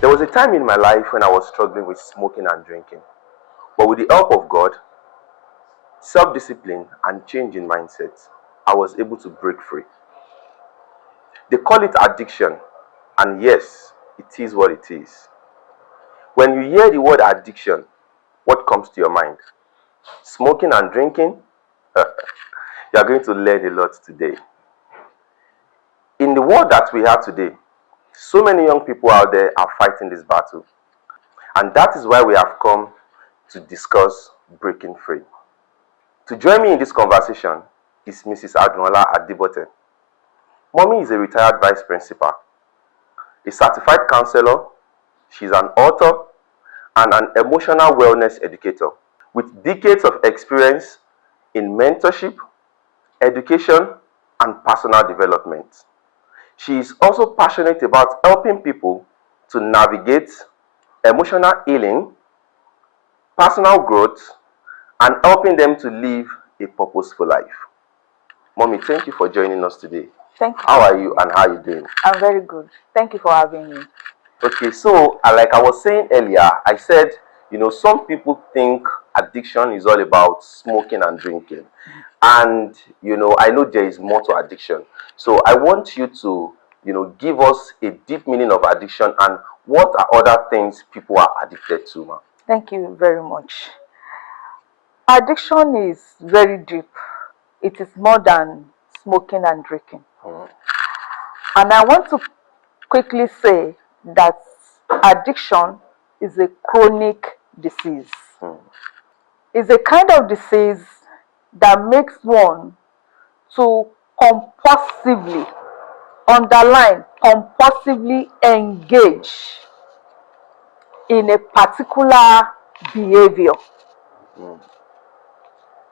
There was a time in my life when I was struggling with smoking and drinking. But with the help of God, self-discipline, and change in mindset, I was able to break free. They call it addiction, and yes, it is what it is. When you hear the word addiction, what comes to your mind? Smoking and drinking? You are going to learn a lot today. In the world that we have today, so many young people out there are fighting this battle. And that is why we have come to discuss breaking free. To join me in this conversation is Mrs. Adunola Adebote. Mommy is a retired vice principal, a certified counselor, she's an author, and an emotional wellness educator with decades of experience in mentorship, education, and personal development. She is also passionate about helping people to navigate emotional healing, personal growth, and helping them to live a purposeful life. Mommy, thank you for joining us today. Thank you. How are you and how are you doing? I'm very good. Thank you for having me. Okay, so like I was saying earlier, I said, some people think addiction is all about smoking and drinking. And, I know there is more to addiction. So I want you to, give us a deep meaning of addiction and what are other things people are addicted to, ma'am? Thank you very much. Addiction is very deep. It is more than smoking and drinking. And I want to quickly say that addiction is a chronic disease. It's a kind of disease that makes one to compulsively, underline, compulsively engage in a particular behavior.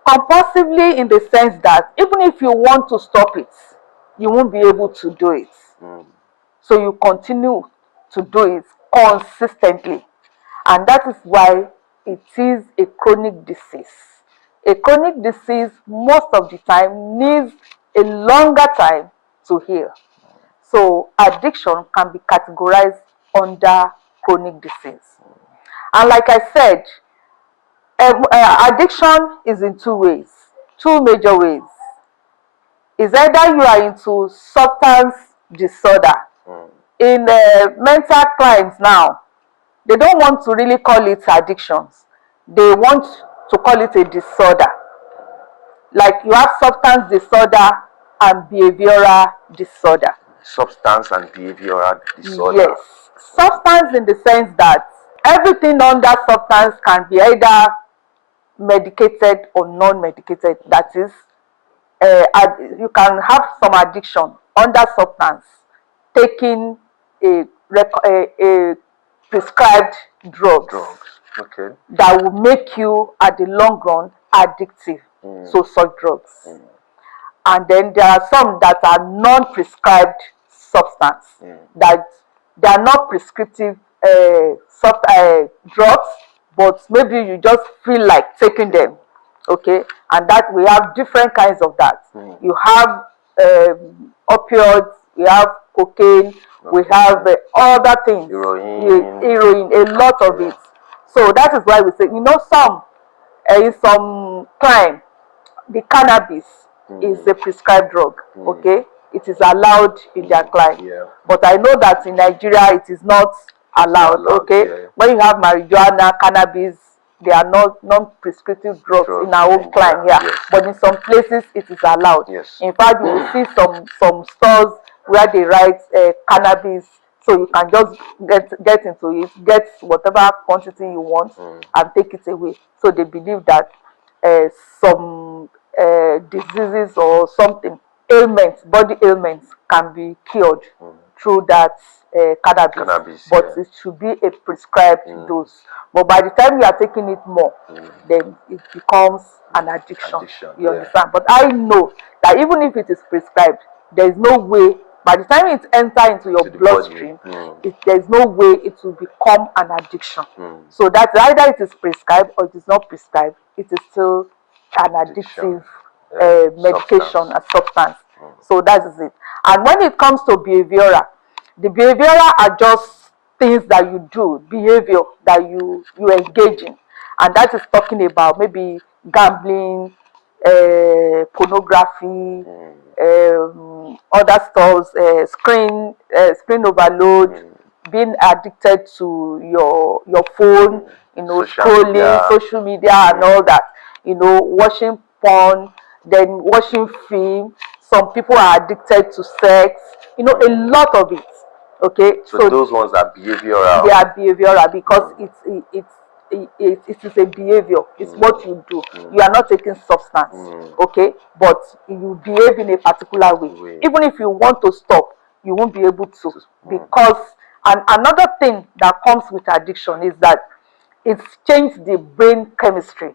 Compulsively in the sense that even if you want to stop it, you won't be able to do it. So you continue to do it consistently. And that is why it is a chronic disease. A chronic disease most of the time needs a longer time to heal. So addiction can be categorized under chronic disease. And like I said, addiction is in two ways, two major ways. It's either you are into substance disorder. In mental crimes now, they don't want to really call it addictions. They want to call it a disorder. Like you have substance disorder and behavioral disorder. Substance and behavioral disorder. Yes. Substance in the sense that everything under substance can be either medicated or non-medicated. That is, you can have some addiction under substance, taking a prescribed drugs. Okay. That will make you at the long run addictive. So such drugs. And then there are some that are non-prescribed substance, that they are not prescriptive drugs, but maybe you just feel like taking them. Okay, and that we have different kinds of that. You have opioids, we have cocaine, we have other things, heroin, a lot of it. So that is why we say, some in some crime, the cannabis is a prescribed drug. Okay, it is allowed in their crime. But I know that in Nigeria it is not allowed. Okay, when you have marijuana, cannabis, they are not non-prescriptive drugs in our own crime here. But in some places it is allowed. In fact, you will see some stores where they write cannabis, so you can just get into it, get whatever quantity you want, and take it away. So they believe that some diseases or something, ailments, body ailments, can be cured through that cannabis. But it should be a prescribed dose. But by the time you are taking it more, then it becomes an addiction. You understand? But I know that even if it is prescribed, there is no way, by the time it enters into your bloodstream, there is no way it will become an addiction. So that either it is prescribed or it is not prescribed, it is still an addictive medication, a substance. So that is it. And when it comes to behavioral, the behavioral are just things that you do, behavior that you engage in, and that is talking about maybe gambling, pornography, other stuff, screen overload, being addicted to your phone, scrolling social media and all that, watching porn, then watching film. Some people are addicted to sex, a lot of it. Okay, so those ones are behavioral. They are behavioral because it is a behavior. It's what you do. You are not taking substance, okay, but you behave in a particular way. Even if you want to stop, you won't be able to, because and another thing that comes with addiction is that it's changed the brain chemistry.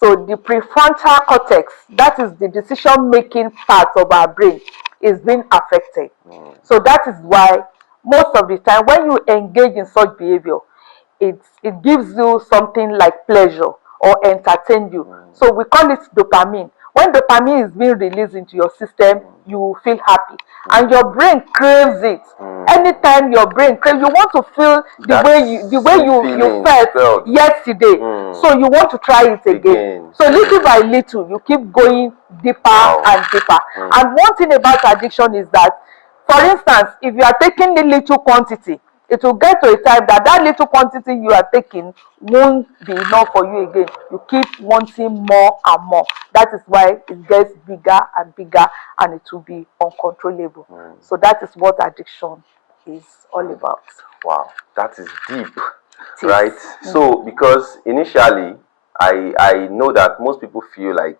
So the prefrontal cortex, that is the decision making part of our brain, is being affected. So that is why most of the time when you engage in such behavior, it gives you something like pleasure or entertain you. So we call it dopamine. When dopamine is being released into your system, you will feel happy, and your brain craves it. Anytime your brain craves, you want to feel the way you felt yesterday. So you want to try it again. So little by little, you keep going deeper and deeper. And one thing about addiction is that, for instance, if you are taking a little quantity, it will get to a time that little quantity you are taking won't be enough for you again. You keep wanting more and more. That is why it gets bigger and bigger, and it will be uncontrollable. So that is what addiction is all about. Wow, that is deep, right? So because initially, I know that most people feel like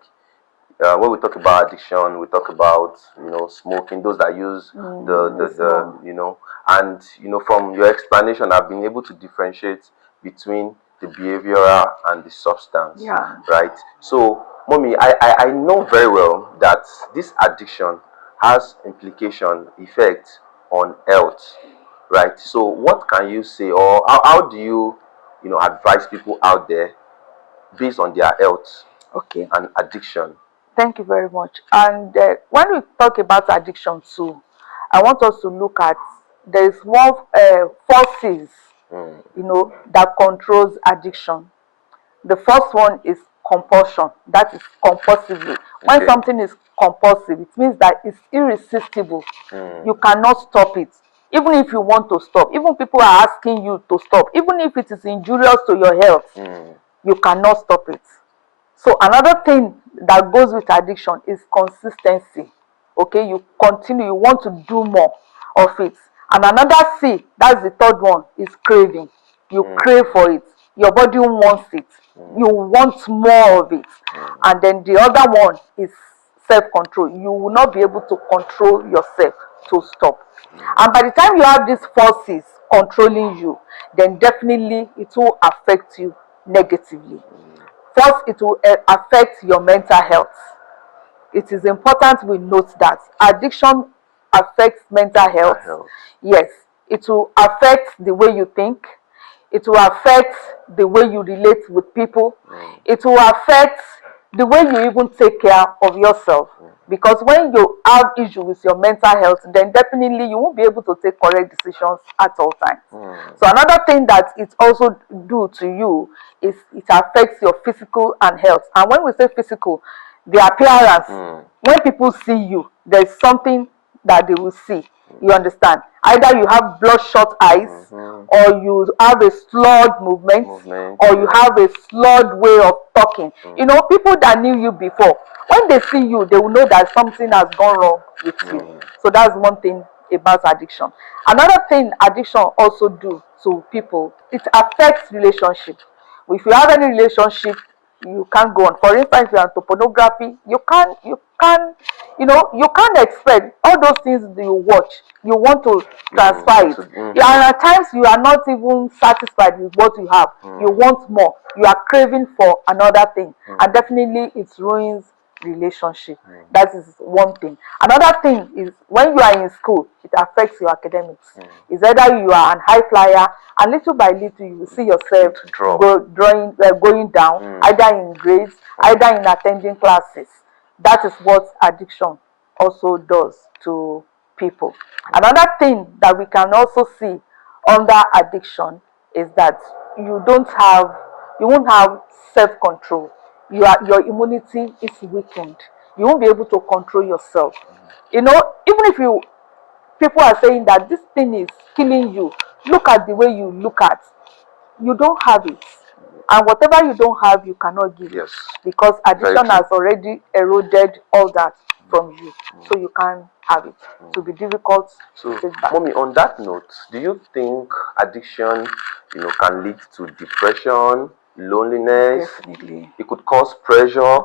when we talk about addiction, we talk about smoking, those that use the and from your explanation, I've been able to differentiate between the behavioral and the substance. Right. So, mommy, I know very well that this addiction has effect on health. Right. So, what can you say, or how do you advise people out there based on their health and addiction? Thank you very much. And when we talk about addiction too, I want us to look at, there is one forces, that controls addiction. The first one is compulsion. That is compulsively. When something is compulsive, it means that it's irresistible. You cannot stop it. Even if you want to stop, even people are asking you to stop, even if it is injurious to your health, you cannot stop it. So another thing that goes with addiction is consistency. Okay, you continue, you want to do more of it. And another C, that's the third one, is craving. You crave for it. Your body wants it. You want more of it. And then the other one is self-control. You will not be able to control yourself to stop. And by the time you have these forces controlling you, then definitely it will affect you negatively. First, it will affect your mental health. It is important we note that addiction affects mental health. Yes, it will affect the way you think. It will affect the way you relate with people. It will affect the way you even take care of yourself. Because when you have issues with your mental health, then definitely you won't be able to take correct decisions at all times. So another thing that it also do to you is it affects your physical and health. And when we say physical, the appearance. When people see you, there's something that they will see. You understand? Either you have bloodshot eyes, or you have a slurred movement, or you have a slurred way of talking. People that knew you before, when they see you, they will know that something has gone wrong with you. So that's one thing about addiction. Another thing addiction also do to people, it affects relationship. If you have any relationship, you can't go on. For instance, if you're into pornography, you can't expect all those things that you watch. You want to transfer it. And at times you are not even satisfied with what you have. You want more. You are craving for another thing. And definitely it ruins relationship. That is one thing. Another thing is when you are in school, it affects your academics. It's either you are an high flyer, and little by little you will see yourself going down, either in grades, either in attending classes. That is what addiction also does to people. Another thing that we can also see under addiction is that you won't have self-control. Your immunity is weakened. You won't be able to control yourself. Even if people are saying that this thing is killing you, look at the way you look at. You don't have it. And whatever you don't have, you cannot give. Yes. Because addiction has already eroded all that from you. So you can't have it. It will be difficult to take back. Mommy, on that note, do you think addiction, can lead to depression, loneliness? Definitely. It could cause pressure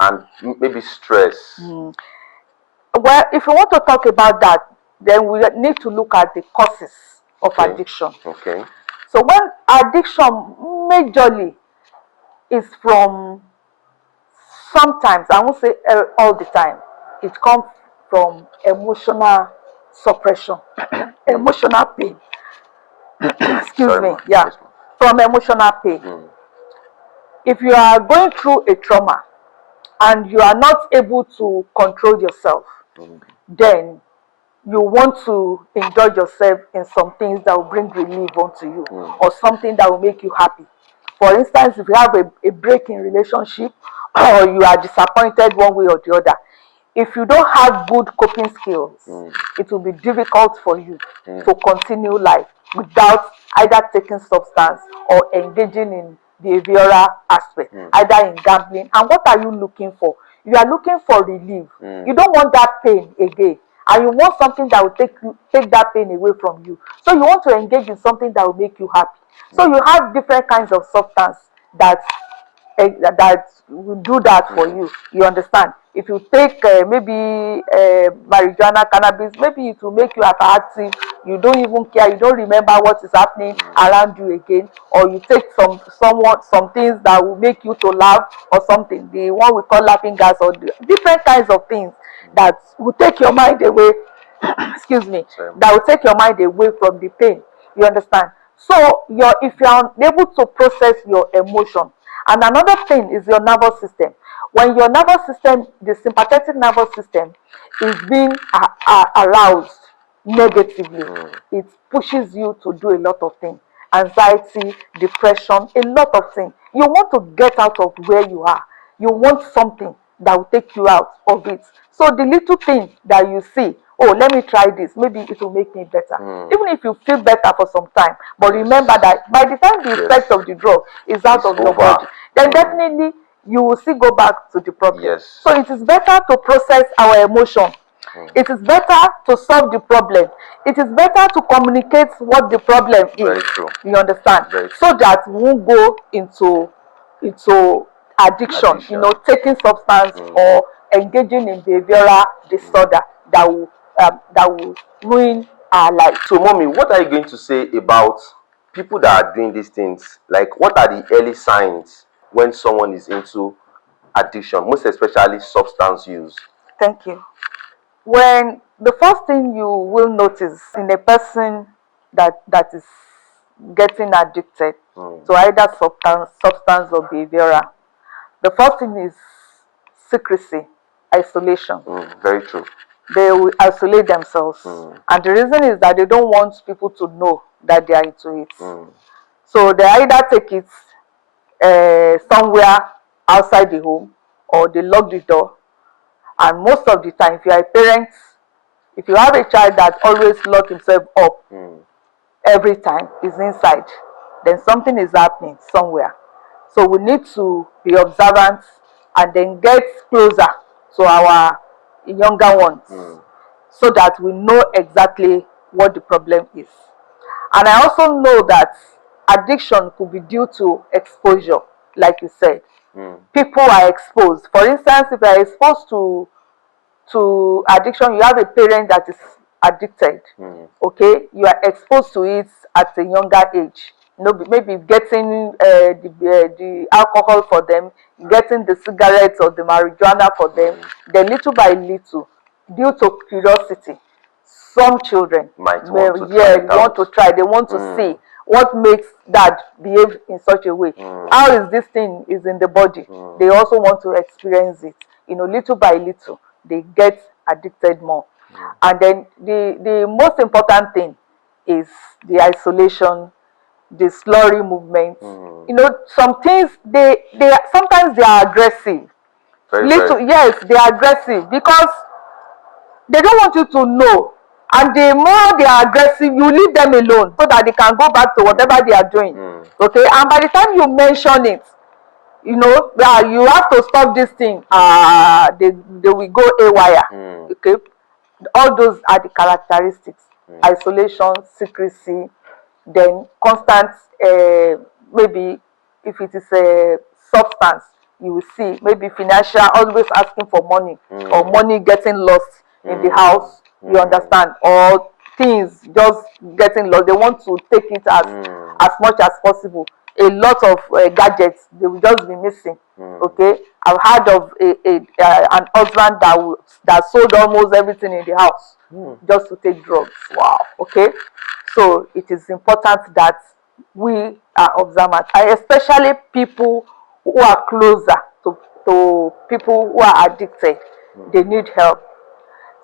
and maybe stress. Well, if you want to talk about that, then we need to look at the causes of addiction. Okay. So when addiction majorly is from, sometimes, I won't say all the time, it comes from emotional suppression, emotional pain. Excuse me. Yeah, from emotional pain. If you are going through a trauma and you are not able to control yourself, then you want to indulge yourself in some things that will bring relief onto you, or something that will make you happy. For instance, if you have a break in relationship, or you are disappointed one way or the other, if you don't have good coping skills, it will be difficult for you to continue life without either taking substance or engaging in behavioral aspect, either in gambling. And what are you looking for? You are looking for relief. You don't want that pain again, and you want something that will take that pain away from you. So you want to engage in something that will make you happy. So you have different kinds of substance that will do that for you. You understand? If you take maybe marijuana, cannabis, maybe it will make you hyperactive. You don't even care. You don't remember what is happening around you again. Or you take some things that will make you to laugh or something. The one we call laughing gas, or different kinds of things that will take your mind away. Excuse me. That will take your mind away from the pain. You understand? So if you are unable to process your emotion, and another thing is your nervous system. When your nervous system, the sympathetic nervous system, is being aroused negatively, it pushes you to do a lot of things. Anxiety, depression, a lot of things. You want to get out of where you are. You want something that will take you out of it. So the little thing that you see, oh, let me try this, maybe it will make me better. Even if you feel better for some time, but remember that by the time the effect of the drug is out of your body, then definitely you will still go back to the problem. So it is better to process our emotion. It is better to solve the problem. It is better to communicate what the problem is. Very true. You understand? So that we won't go into addiction. Taking substance or engaging in behavioral disorder that will ruin our life. So, Mommy, what are you going to say about people that are doing these things? Like, what are the early signs when someone is into addiction, most especially substance use? Thank you. When the first thing you will notice in a person that is getting addicted to either substance or behavioral, the first thing is secrecy, isolation. Very true. They will isolate themselves. And the reason is that they don't want people to know that they are into it. So they either take it somewhere outside the home, or they lock the door. And most of the time, if you are a parent, if you have a child that always locks himself up every time, is inside, then something is happening somewhere. So we need to be observant and then get closer to our younger ones, so that we know exactly what the problem is. And I also know that addiction could be due to exposure, like you said. People are exposed. For instance, if you are exposed to addiction, you have a parent that is addicted. Okay, you are exposed to it at a younger age. Maybe getting the alcohol for them, getting the cigarettes or the marijuana for them. Then little by little, due to curiosity, some children might want to try. They want to see what makes dad behave in such a way. How is this thing is in the body? They also want to experience it. Little by little, they get addicted more. And then the most important thing is the isolation, the slurry movement. You know, some things they sometimes they are aggressive. Yes, they are aggressive because they don't want you to know. And the more they are aggressive, you leave them alone so that they can go back to whatever they are doing. Okay, and by the time you mention it, you know, you have to stop this thing. They will go haywire. Okay, all those are the characteristics: isolation, secrecy, then constant. Maybe if it is a substance, you will see maybe financial, always asking for money, or money getting lost in the house. You understand, or things just getting lost. They want to take it as much as possible. A lot of gadgets, they will just be missing. Okay, I've heard of an husband that sold almost everything in the house just to take drugs. Wow. Okay, so it is important that we are observant, and especially people who are closer to people who are addicted. They need help.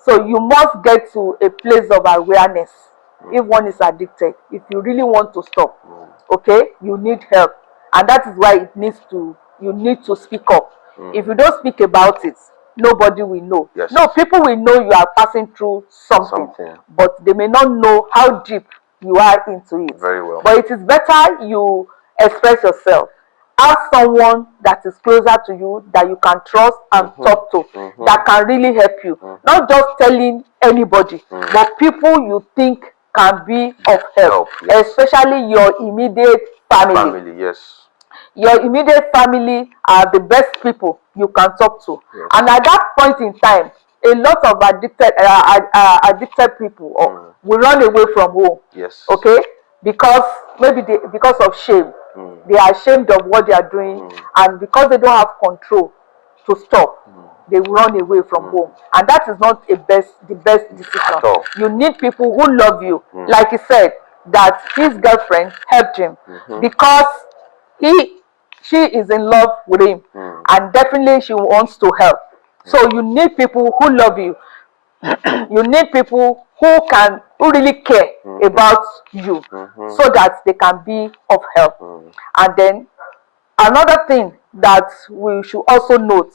So you must get to a place of awareness. If one is addicted, if you really want to stop, okay, you need help. And that is why you need to speak up. If you don't speak about it, nobody will know. Yes. No, people will know you are passing through something, but they may not know how deep you are into it. Very well. But it is better you express yourself. Ask someone that is closer to you, that you can trust and talk to, that can really help you. Not just telling anybody, but people you think can be of help. Yes. Especially your immediate family. Yes. Your immediate family are the best people you can talk to. Yes. And at that point in time, a lot of addicted people will run away from home. Yes. Okay, because because of shame. They are ashamed of what they are doing, and because they don't have control to stop, they will run away from home. And that is not the best decision. You need people who love you. Like he said, that his girlfriend helped him because she is in love with him, and definitely she wants to help. So you need people who love you. You need people who really care about you, so that they can be of help. And then another thing that we should also note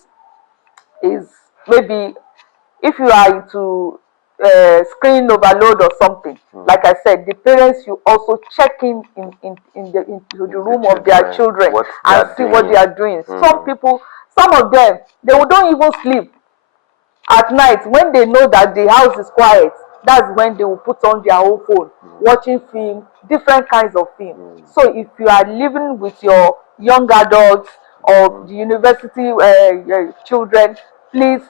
is, maybe if you are into screen overload or something, like I said, the parents should also check into the room of their children and see what they are doing. Some of them, they don't even sleep at night. When they know that the house is quiet, that's when they will put on their own phone, watching film, different kinds of film. So if you are living with your young adults or the university children, please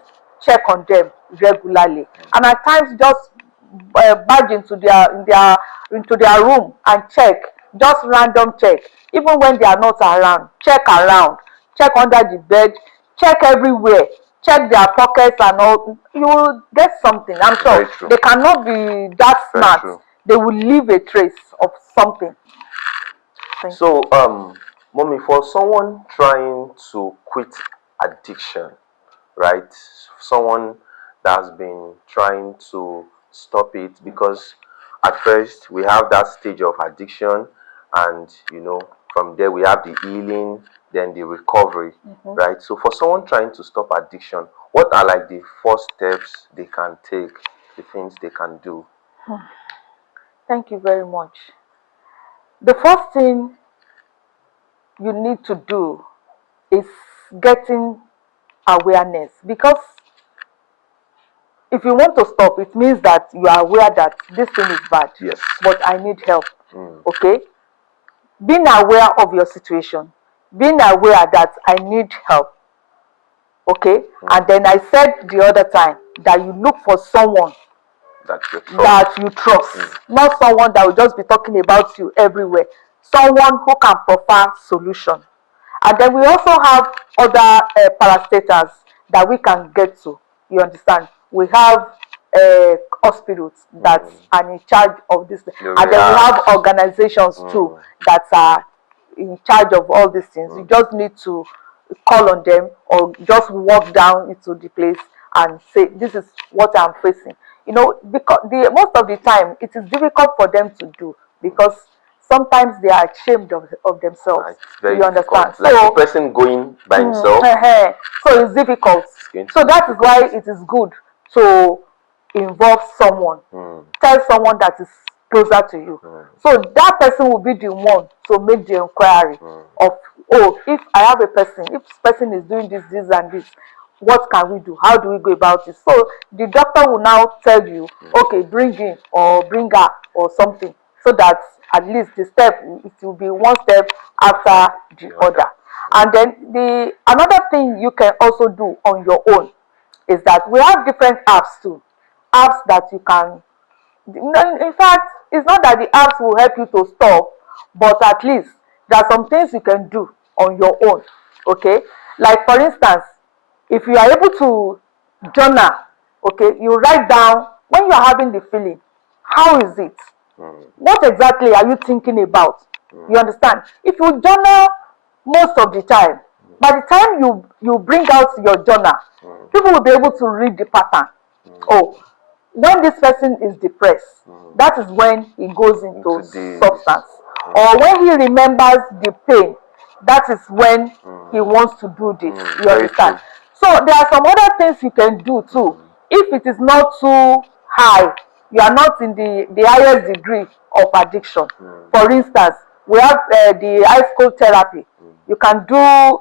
check on them regularly. And at times, just barge into their room and check, just random check. Even when they are not around, check around, check under the bed, check everywhere. Check their pockets and all. You will get something. I'm sure they cannot be that smart. They will leave a trace of something. So, mommy, for someone trying to quit addiction, right? Someone that's been trying to stop it, because at first we have that stage of addiction, and from there we have the healing, then the recovery, right? So for someone trying to stop addiction, what are like the first steps they can take, the things they can do? Thank you very much. The first thing you need to do is getting awareness, because if you want to stop, it means that you are aware that this thing is bad. Yes. But I need help. Okay? Being aware of your situation, being aware that I need help. Okay? And then I said the other time that you look for someone that you trust. Not someone that will just be talking about you everywhere. Someone who can provide solution. And then we also have other parastatals that we can get to. You understand? We have hospitals that are in charge of this. And then we have organizations too that are in charge of all these things. You just need to call on them, or just walk down into the place and say, this is what I'm facing. you know, because most of the time it is difficult for them to do, because sometimes they are ashamed of themselves. It's very You difficult. understand? Like So a person going by himself. so it's difficult. So that is why it is good to involve someone. Tell someone that is closer to you. So that person will be the one to make the inquiry of, oh, if I have a person, if this person is doing this, this and this, what can we do? How do we go about it? So the doctor will now tell you, okay, bring him or bring her or something, so that at least the step, it will be one step after the other. And then another thing you can also do on your own is that we have different apps too. Apps that you can, in fact, it's not that the apps will help you to stop, but at least there are some things you can do on your own. Okay, like for instance, if you are able to journal, okay, you write down when you are having the feeling, how is it, what exactly are you thinking about? You understand? If you journal most of the time, by the time you bring out your journal, people will be able to read the pattern. Oh, when this person is depressed, that is when he goes into substance. Or when he remembers the pain, that is when he wants to do this. You understand? So there are some other things you can do too. If it is not too high, you are not in the highest degree of addiction. For instance, we have the high school therapy. You can do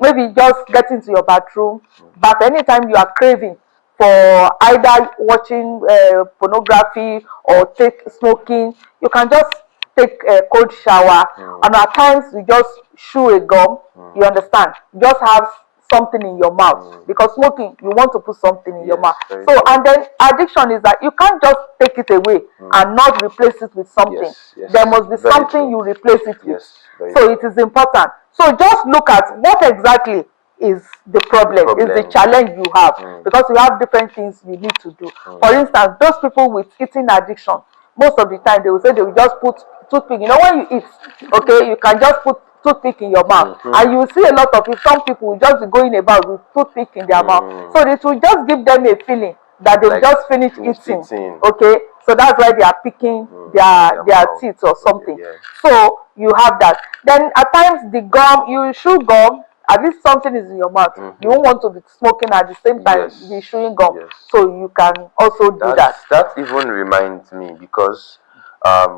maybe just get into your bathroom, but anytime you are craving for either watching pornography or smoking, you can just take a cold shower, and at times you just chew a gum. You understand? You just have something in your mouth, because smoking, you want to put something in your mouth. So and then addiction is that you can't just take it away and not replace it with something. There must be something you replace it with. So it is important. So just look at what exactly is the problem, is the challenge you have, because you have different things you need to do. For instance, those people with eating addiction, most of the time they will say they will just put toothpick. You know, when you eat, okay, you can just put toothpick in your mouth, and you will see a lot of it. Some people will just be going about with toothpick in their mouth, so it will just give them a feeling that they like just finished eating. Okay, so that's why they are picking their teeth or something. So you have that. Then at times the gum, you chew gum, at least something is in your mouth. You won't want to be smoking at the same time be chewing gum. So you can also do that. That even reminds me, because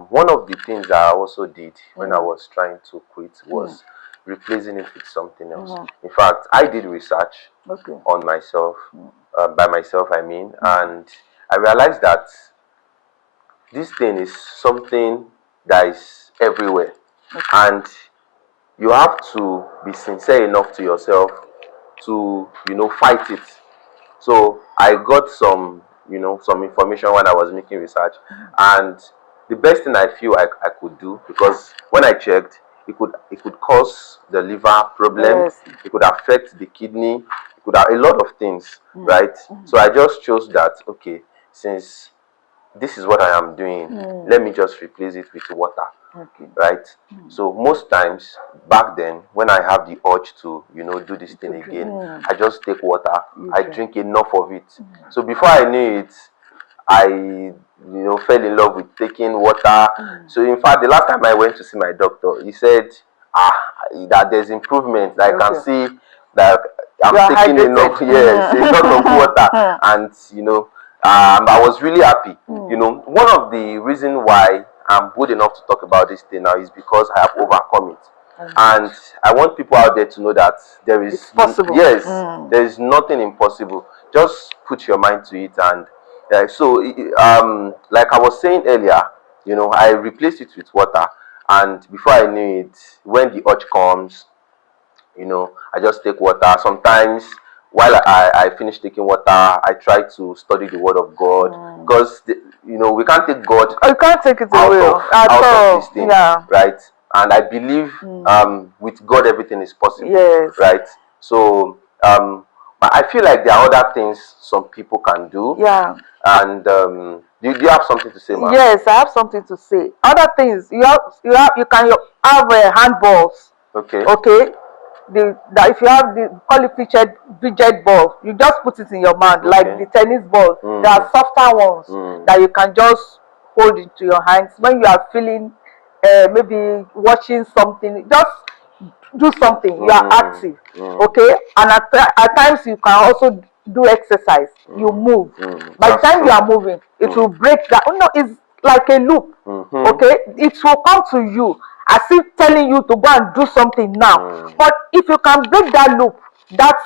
one of the things that I also did when I was trying to quit was replacing it with something else. In fact, I did research on myself, by myself I mean, and I realized that this thing is something that is everywhere, and you have to be sincere enough to yourself to, fight it. So I got some information when I was making research, and the best thing I feel I could do, because when I checked, it could cause the liver problem, it could affect the kidney, it could have a lot of things, right? So I just chose that, okay, since this is what I am doing, let me just replace it with water. Right? So most times back then, when I have the urge to, do this thing again, I just take water. I drink enough of it. So before I knew it, I, fell in love with taking water. So in fact, the last time I went to see my doctor, he said, that there's improvement. That I can see that I'm taking enough, a lot of water, and I was really happy. One of the reasons why I'm good enough to talk about this thing now is because I have overcome it, and I want people out there to know that there is possible. Yes, there is nothing impossible. Just put your mind to it, and like I was saying earlier, I replaced it with water, and before I knew it, when the urge comes, I just take water. Sometimes while I finish taking water, I try to study the word of God, because we can't take God. You can't take it out away of this thing, right? And I believe with God everything is possible. Right? So I feel like there are other things some people can do. And do you have something to say, ma'am? Yes, I have something to say. Other things, you can have handballs. Okay. that if you have the call it fidget ball, you just put it in your mouth like the tennis ball. There are softer ones that you can just hold into your hands when you are feeling maybe watching something. Just do something. You are active, okay? And at times you can also do exercise. You move. By the time you are moving, it will break that. Oh, no, it's like a loop. Okay, it will come to you as if telling you to go and do something now. But if you can break that loop, that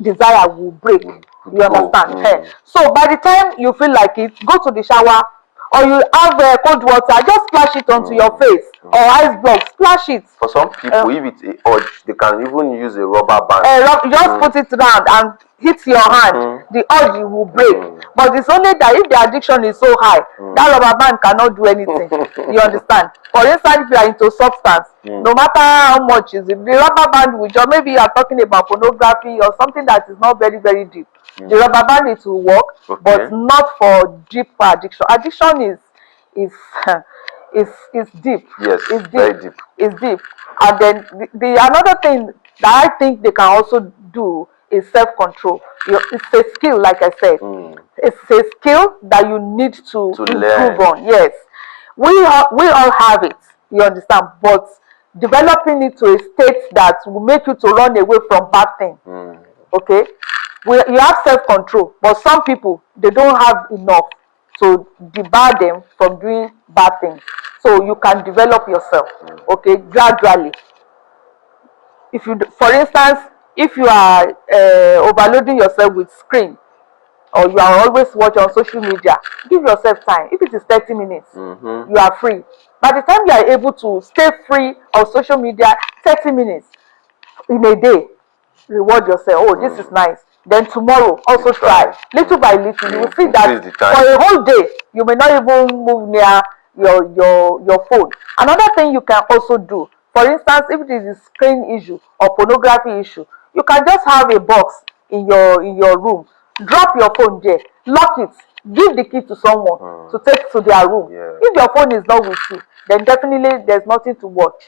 desire will break. You understand? So by the time you feel like it, go to the shower, or you have cold water, just splash it onto your face, or ice block, splash it. For some people, if it's a urge, they can even use a rubber band. Just put it around and hit your hand, the urge will break. But it's only that if the addiction is so high, that rubber band cannot do anything. You understand? For instance, if you are into substance, no matter how much is it, the rubber band will just, maybe you are talking about pornography or something that is not very, very deep. The rubber band it will work, but not for deep addiction. Addiction is deep. Yes, it's deep. Very deep. It's deep. And then the another thing that I think they can also do is self-control. It's a skill, like I said. It's a skill that you need to improve on. Yes, we all have it. You understand? But developing it to a state that will make you to run away from bad things. Okay, you have self-control, but some people, they don't have enough to debar them from doing bad things. So you can develop yourself, okay, gradually. If you, for instance, if you are overloading yourself with screen, or you are always watching on social media, give yourself time. If it is 30 minutes, you are free. By the time you are able to stay free of social media 30 minutes in a day, reward yourself. Oh, this is nice. Then tomorrow, also try. Little by little, you will see that for a whole day, you may not even move near your phone. Another thing you can also do, for instance, if it is a screen issue or pornography issue, you can just have a box in your room. Drop your phone there, lock it, give the key to someone to take to their room. If your phone is not with you, then definitely there's nothing to watch.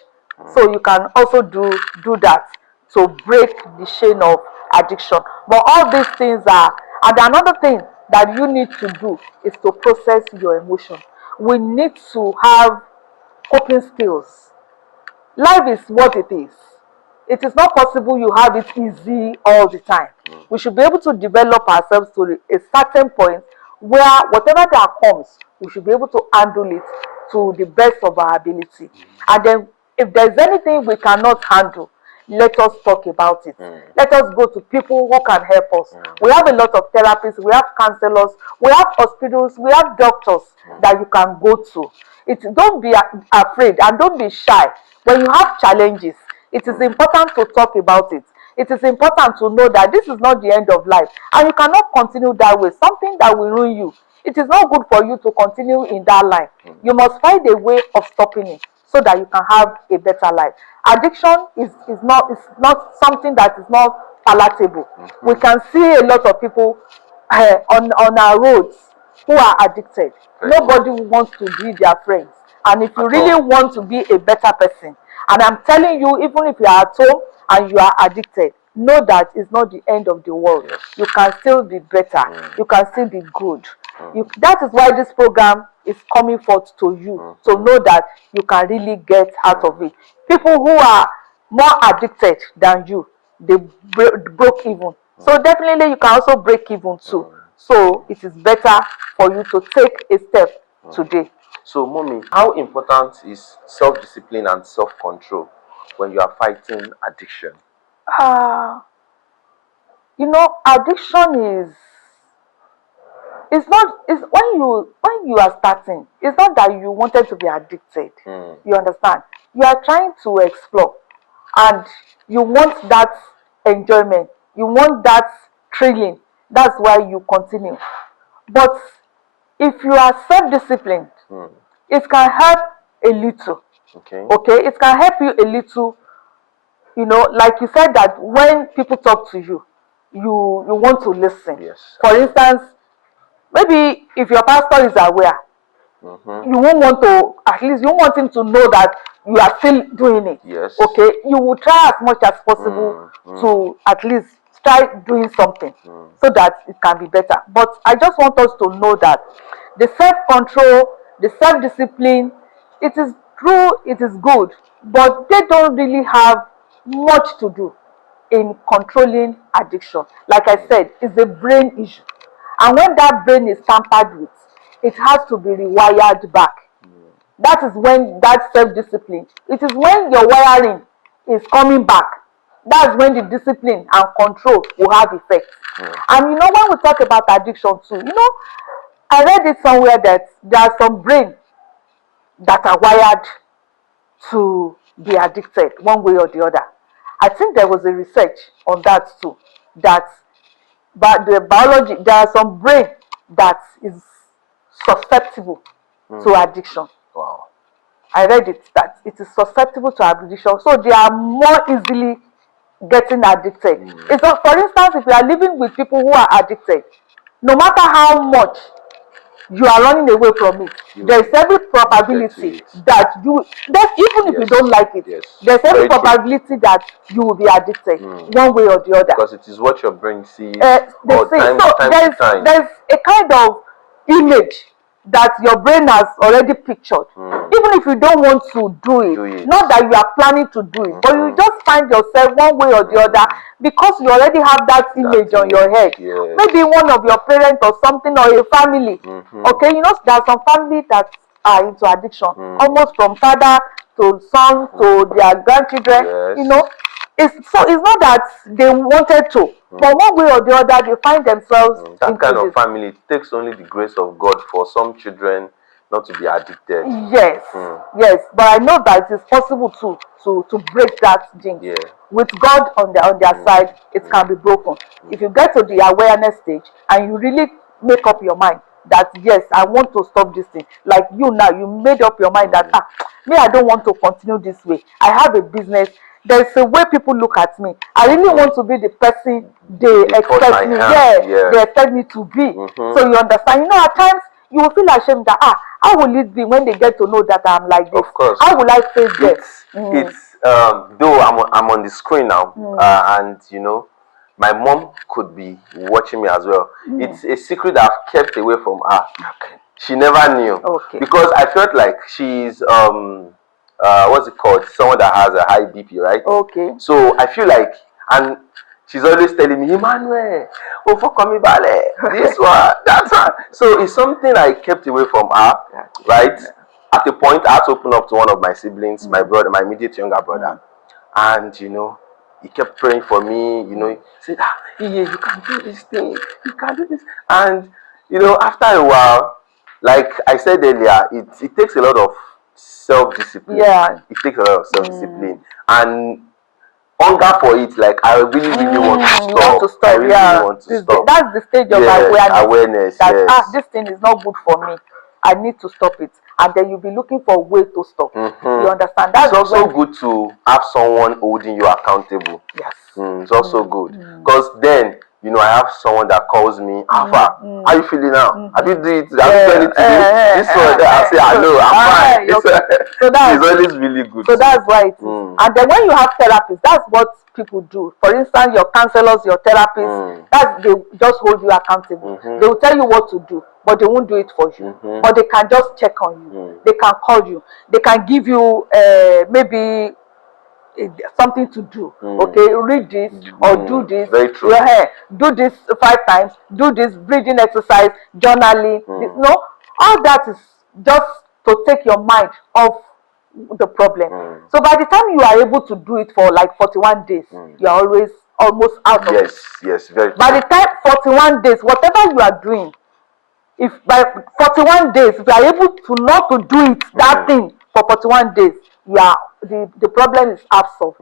So you can also do that to break the chain of addiction. But all these things are, and another thing that you need to do is to process your emotion. We need to have coping skills. Life is what it is. It is not possible you have it easy all the time. We should be able to develop ourselves to a certain point where whatever that comes, we should be able to handle it to the best of our ability. And then if there's anything we cannot handle, let us talk about it. Let us go to people who can help us. We have a lot of therapists, we have counselors, we have hospitals, we have doctors that you can go to. Don't be afraid and don't be shy. When you have challenges, it is important to talk about it. It is important to know that this is not the end of life, and you cannot continue that way. Something that will ruin you. It is not good for you to continue in that line. You must find a way of stopping it so that you can have a better life. Addiction is not something that is not palatable. We can see a lot of people on our roads who are addicted. Nobody wants to be their friends. And if you really want to be a better person, and I'm telling you, even if you are at home and you are addicted, know that it's not the end of the world. You can still be better. You can still be good. That is why this program is coming forth to you, to know that you can really get out of it. People who are more addicted than you, they broke even. So definitely you can also break even too. So it is better for you to take a step today. So, Mommy, how important is self-discipline and self-control when you are fighting addiction? Addiction is not, it's when you are starting, it's not that you wanted to be addicted. You understand? You are trying to explore and you want that enjoyment. You want that thrilling. That's why you continue. But if you are self-disciplined, it can help a little. Okay? It can help you a little. Like you said that when people talk to you, you want to listen. Yes. For instance, maybe if your pastor is aware, you won't want to, at least you want him to know that you are still doing it. Yes. Okay, you will try as much as possible to at least try doing something so that it can be better. But I just want us to know that the self-control, the self-discipline, it is true, it is good, but they don't really have much to do in controlling addiction. Like I said, it's a brain issue. And when that brain is tampered with, it has to be rewired back. That is when that self-discipline, it is when your wiring is coming back. That's when the discipline and control will have effect. And you know, when we talk about addiction too, you know, I read it somewhere that there are some brain that are wired to be addicted one way or the other. I think there was a research on that too, that but the biology, there are some brain that is susceptible to addiction. Wow. I read it that it is susceptible to addiction, so they are more easily getting addicted. It's not, for instance, if you are living with people who are addicted, no matter how much you are running away from it, there's every probability that you, that even if you don't like it, there's every probability that you will be addicted one way or the other. Because it is what your brain sees So time. There's a kind of image that your brain has already pictured. Even if you don't want to do it, not that you are planning to do it, but you just find yourself one way or the other because you already have that image on your head. Maybe one of your parents or something, or a family. Okay, you know, there are some families that are into addiction, almost from father to son to their grandchildren. You know, it's not that they wanted to, but one way or the other they find themselves that kind of family. It takes only the grace of God for some children not to be addicted. Yes, yes, but I know that it is possible to break that jinx. With God on their side, it can be broken. If you get to the awareness stage and you really make up your mind that yes, I want to stop this thing. Like you now, you made up your mind that me, I don't want to continue this way. I have a business. There's a way people look at me. I really want to be the person they expect me. They expect me to be. So you understand? You know, at times you will feel ashamed that how will it be when they get to know that I'm like this? Of course. How will I face this? It's though I'm on the screen now, and you know, my mom could be watching me as well. It's a secret that I've kept away from her. She never knew. Because I felt like she's what's it called? Someone that has a high BP, right? So I feel like, and she's always telling me, Emmanuel, oh for coming ballet, this one, that one. So it's something I kept away from her, right? At a point, I had to open up to one of my siblings, my brother, my immediate younger brother, and you know, he kept praying for me. You know, he said, you can do this thing, you can do this, and you know, after a while, like I said earlier, it takes a lot of self-discipline. It takes a lot of self-discipline and hunger for it. Like I really want to stop. I really want to stop. That's the stage of awareness. That this thing is not good for me. I need to stop it. And then you'll be looking for a way to stop. You understand? That's it's also good to have someone holding you accountable. It's also good because then you know I have someone that calls me, Alpha, how are you feeling now? Have you done it? Have you done it today? This one, I say, I know, I'm fine. So it's always really good. So that's why it is. And then when you have therapists, that's what people do. For instance, your counselors, your therapists, they just hold you accountable. They will tell you what to do, but they won't do it for you. But they can just check on you. They can call you. They can give you maybe something to do. Okay, read this or do this. Very true. Do this 5 times. Do this breathing exercise, journaling. No, all that is just to take your mind off the problem. So by the time you are able to do it for like 41 days, you are almost out of it. Yes, very true. By the time 41 days, whatever you are doing, if by 41 days, if you are able to not to do it, that thing for 41 days, you are the problem is absolved.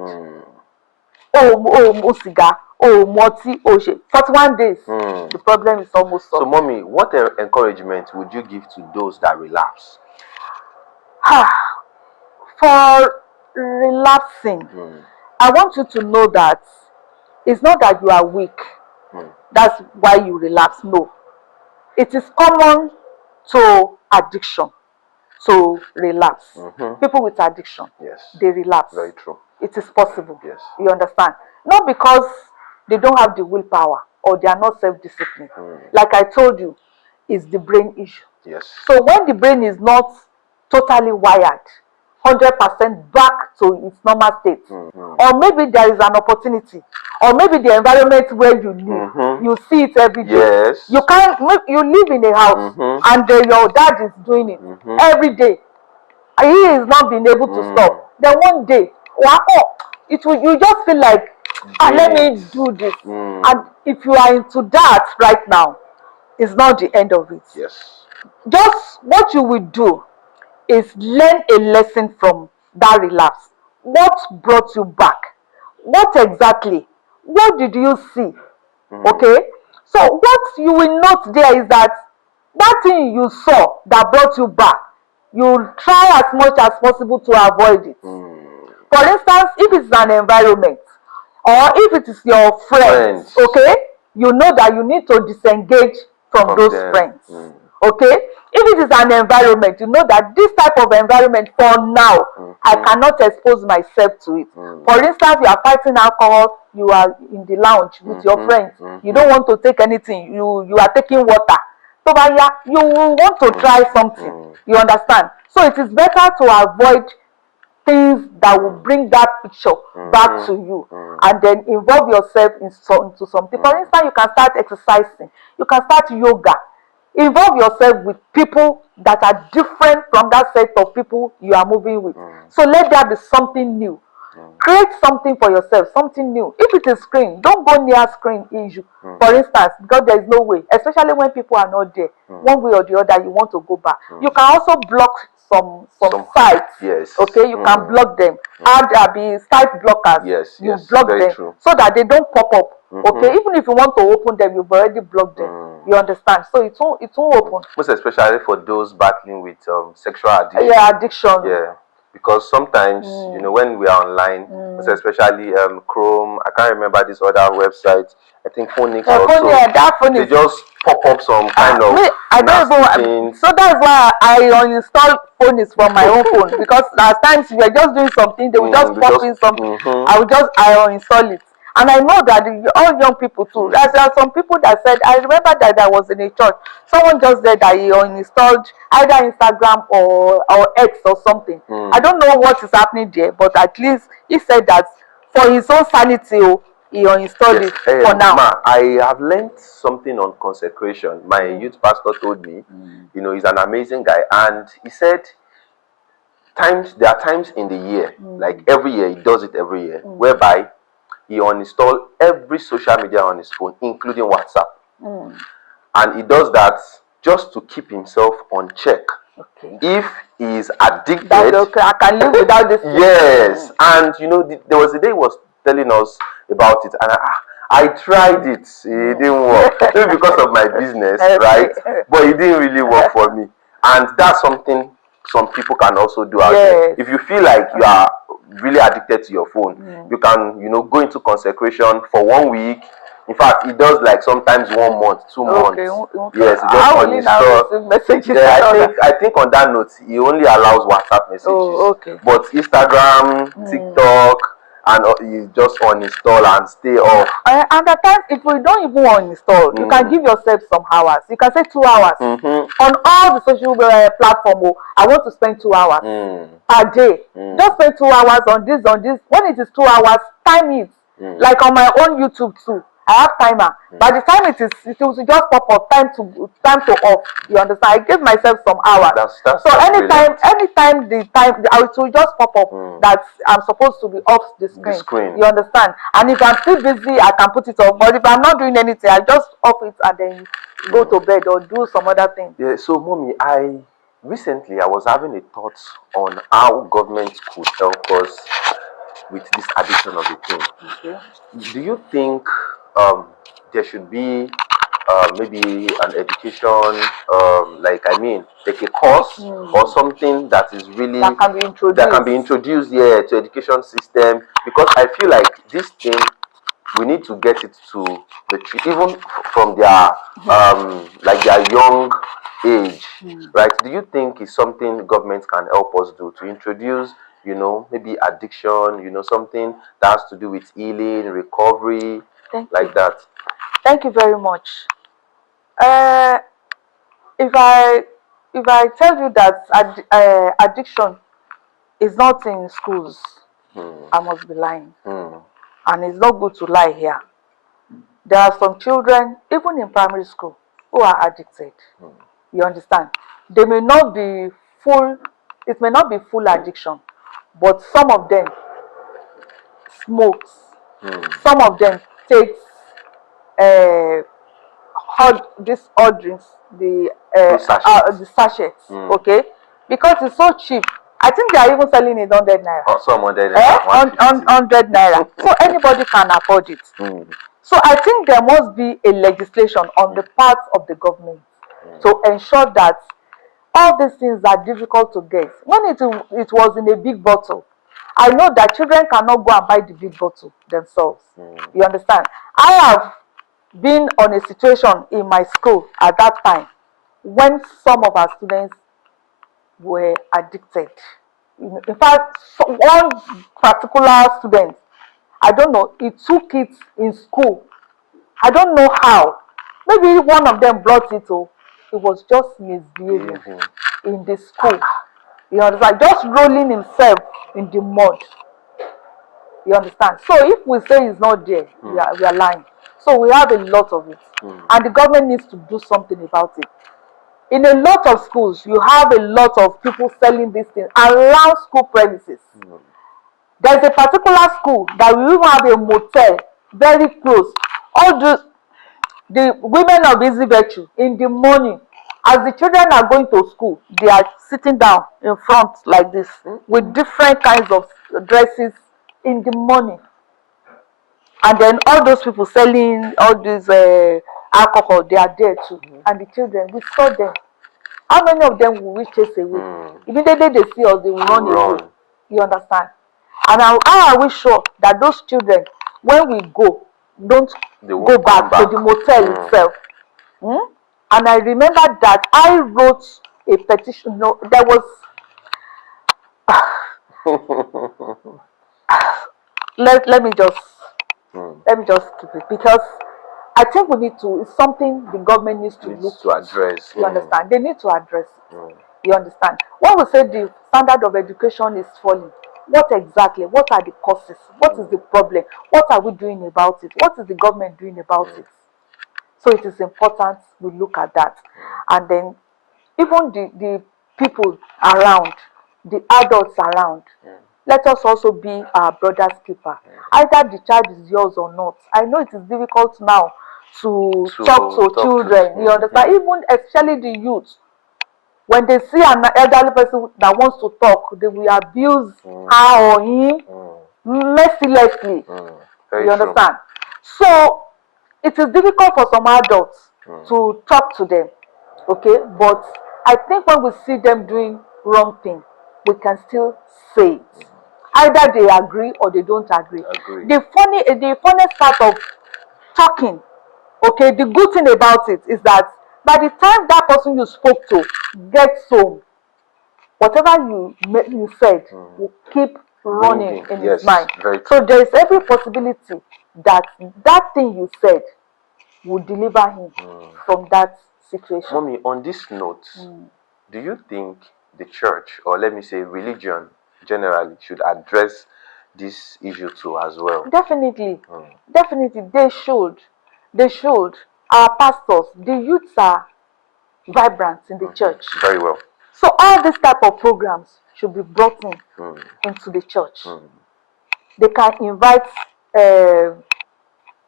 Cigar, moti, shit. 41 days, the problem is almost solved. So, mommy, what encouragement would you give to those that relapse? For relapsing, I want you to know that it's not that you are weak. That's why you relapse. No. It is common to addiction. to relapse. Mm-hmm. People with addiction, Yes. they relapse. Very true. It is possible. Yes. You understand? Not because they don't have the willpower or they are not self-disciplined. Like I told you, it's the brain issue. Yes. So when the brain is not totally wired, 100% back to its normal state, or maybe there is an opportunity, or maybe the environment where you live, you see it every day. Yes. You can't. You live in a house, and your dad is doing it every day. He is not being able to stop. Then one day, you just feel like, let me do this. And if you are into that right now, it's not the end of it. Yes. Just what you will do is learn a lesson from that relapse. What brought you back? What exactly? What did you see? Okay? So what you will note there is that thing you saw that brought you back, you try as much as possible to avoid it. For instance, if it's an environment or if it is your friends, okay, you know that you need to disengage from those friends. Okay? If it is an environment, you know that this type of environment for now, I cannot expose myself to it. For instance, you are fighting alcohol, you are in the lounge with your friends, you don't want to take anything, you are taking water. So you want to try something. You understand? So it is better to avoid things that will bring that picture back to you, and then involve yourself into something. For instance, you can start exercising, you can start yoga. Involve yourself with people that are different from that set of people you are moving with. So let there be something new. Create something for yourself, something new. If it is screen, don't go near screen issue. For instance, because there is no way, especially when people are not there, one way or the other, you want to go back. You can also block some sites. Yes. Okay, you can block them. Add site blockers. Yes. You block them so that they don't pop up. Okay, even if you want to open them, you've already blocked them. You understand? So it won't open. Most especially for those battling with sexual addiction. Yeah, addiction. Yeah. Because sometimes, when we are online, most especially Chrome, I can't remember this other website, I think Phonics also, they just pop up some kind of nasty things. So that's why I uninstall Phonics from my own phone, because last times we were just doing something, they will just pop in something, I uninstall it. And I know that all young people too. There are some people that said, I remember that I was in a church. Someone just said that he uninstalled either Instagram or X or something. I don't know what is happening there, but at least he said that for his own sanity, he uninstalled it for now. I have learned something on consecration. My youth pastor told me, he's an amazing guy, and he said there are times in the year, like every year, he does it every year, whereby he uninstalled every social media on his phone, including WhatsApp. And he does that just to keep himself on check. Okay. If he is addicted, I can live without this. Yes. And there was a day he was telling us about it, and I tried it. It didn't work. Maybe because of my business, right? But it didn't really work for me. And that's something some people can also do out there. If you feel like you are really addicted to your phone, you can go into consecration for 1 week. In fact, it does like sometimes 1 month, 2 months. Yes, it just uninstall. Yeah, I think on that note, he only allows WhatsApp messages. But Instagram, TikTok, and you just uninstall and stay off. And at times, if we don't even uninstall, you can give yourself some hours. You can say 2 hours on all the social platforms. I want to spend 2 hours per day. Just spend 2 hours on this. When it is 2 hours, time it. Like on my own YouTube too, I have timer. By the time it will just pop up time to off. You understand? I give myself some hours. So anytime it will just pop up that I'm supposed to be off the screen. You understand? And if I'm still busy, I can put it off. But if I'm not doing anything, I just off it and then go to bed or do some other thing. Yeah. So, mommy, recently I was having a thought on how government could help us with this addiction of the thing. Okay. Do you think there should be maybe an education, like a course or something that is really that can be introduced to education system? Because I feel like this thing we need to get it to the even from their like their young age, right? Do you think it's something government can help us do to introduce, maybe addiction, something that has to do with healing, recovery, like that? Thank you very much. Uh, if I tell you that addiction is not in schools, I must be lying. And it's not good to lie here. There are some children, even in primary school, who are addicted. You understand? They may not be full, it may not be full addiction, but some of them smokes. Some of them takes hot drinks, the sachets, okay? Because it's so cheap. I think they are even selling it 100 naira. Oh, some 100 naira. 100 naira. So anybody can afford it. So I think there must be a legislation on the part of the government to ensure that all these things are difficult to get. When it was in a big bottle, I know that children cannot go and buy the big bottle themselves. You understand? I have been on a situation in my school at that time when some of our students were addicted. In fact, one particular student, I don't know, he took it in school. I don't know how. Maybe one of them brought it, or it was just misbehaving in the school. You understand? Just rolling himself in the mud. You understand? So if we say it's not there, we are lying. So we have a lot of it. And the government needs to do something about it. In a lot of schools, you have a lot of people selling these things around school premises. There's a particular school that we even have a motel very close. All the women of Easy Virtue, in the morning, as the children are going to school, they are sitting down in front like this with different kinds of dresses in the morning. And then all those people selling all this alcohol, they are there too. And the children, we saw them. How many of them will we chase away? Immediately they see us, they will run away. You understand? And how are we sure that those children, when we go, don't go back to the motel itself? And I remember that I wrote a petition. No, there was let me just keep it, because I think we need to, it's something the government needs to look to address. You understand? They need to address it. You understand? When we say the standard of education is falling, what exactly? What are the causes? What is the problem? What are we doing about it? What is the government doing about it? So it is important we look at that. And then even the people around, the adults around, let us also be our brother's keeper. Either the child is yours or not. I know it is difficult now to talk to children. You understand? Even especially the youth. When they see an elderly person that wants to talk, they will abuse her or him mercilessly. You understand? So it is difficult for some adults to talk to them. Okay? But I think when we see them doing wrong thing, we can still say it. Either they agree or they don't agree. The funniest part of talking, okay, the good thing about it is that by the time that person you spoke to gets home, whatever you said will keep running in his mind. So there is every possibility that that thing you said will deliver him from that situation. Mommy, on this note, do you think the church, or let me say religion generally, should address this issue too as well? Definitely. Definitely, they should. They should. Our pastors, the youths are vibrant in the church. Very well. So all these type of programs should be brought into the church. They can invite a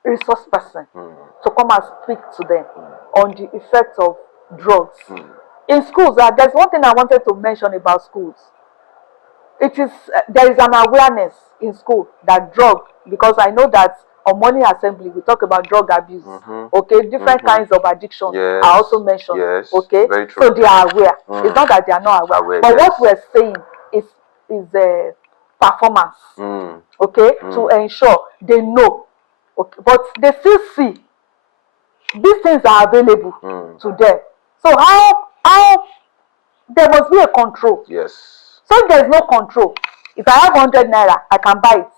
resource person to come and speak to them on the effects of drugs. In schools, there's one thing I wanted to mention about schools. It is there is an awareness in school that drug, because I know that on morning assembly we talk about drug abuse. Okay, different kinds of addiction are also mentioned. Okay, very true. so they are aware. It's not that they are not aware, but what we're saying is performance. Okay, to ensure they know Okay, but they still see these things are available to them. So how there must be a control. Yes. So if there is no control, if I have 100 naira, I can buy it.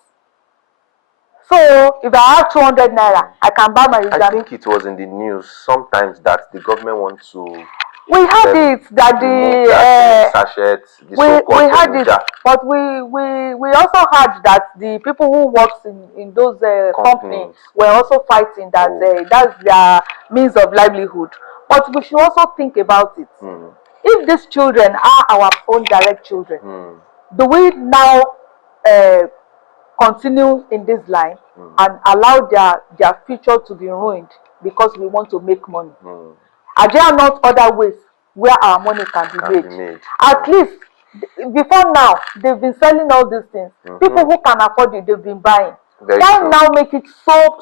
So if I have 200 naira, I can buy my I think it was in the news sometimes that the government wants to. We had it that the sachet, the we had it, jar. but we also had that the people who works in those companies were also fighting that that's their means of livelihood. But we should also think about it. If these children are our own direct children, do we now continue in this line and allow their future to be ruined because we want to make money? Are there not other ways where our money can be made? At least before now, they've been selling all these things. People who can afford it, they've been buying. Why now make it so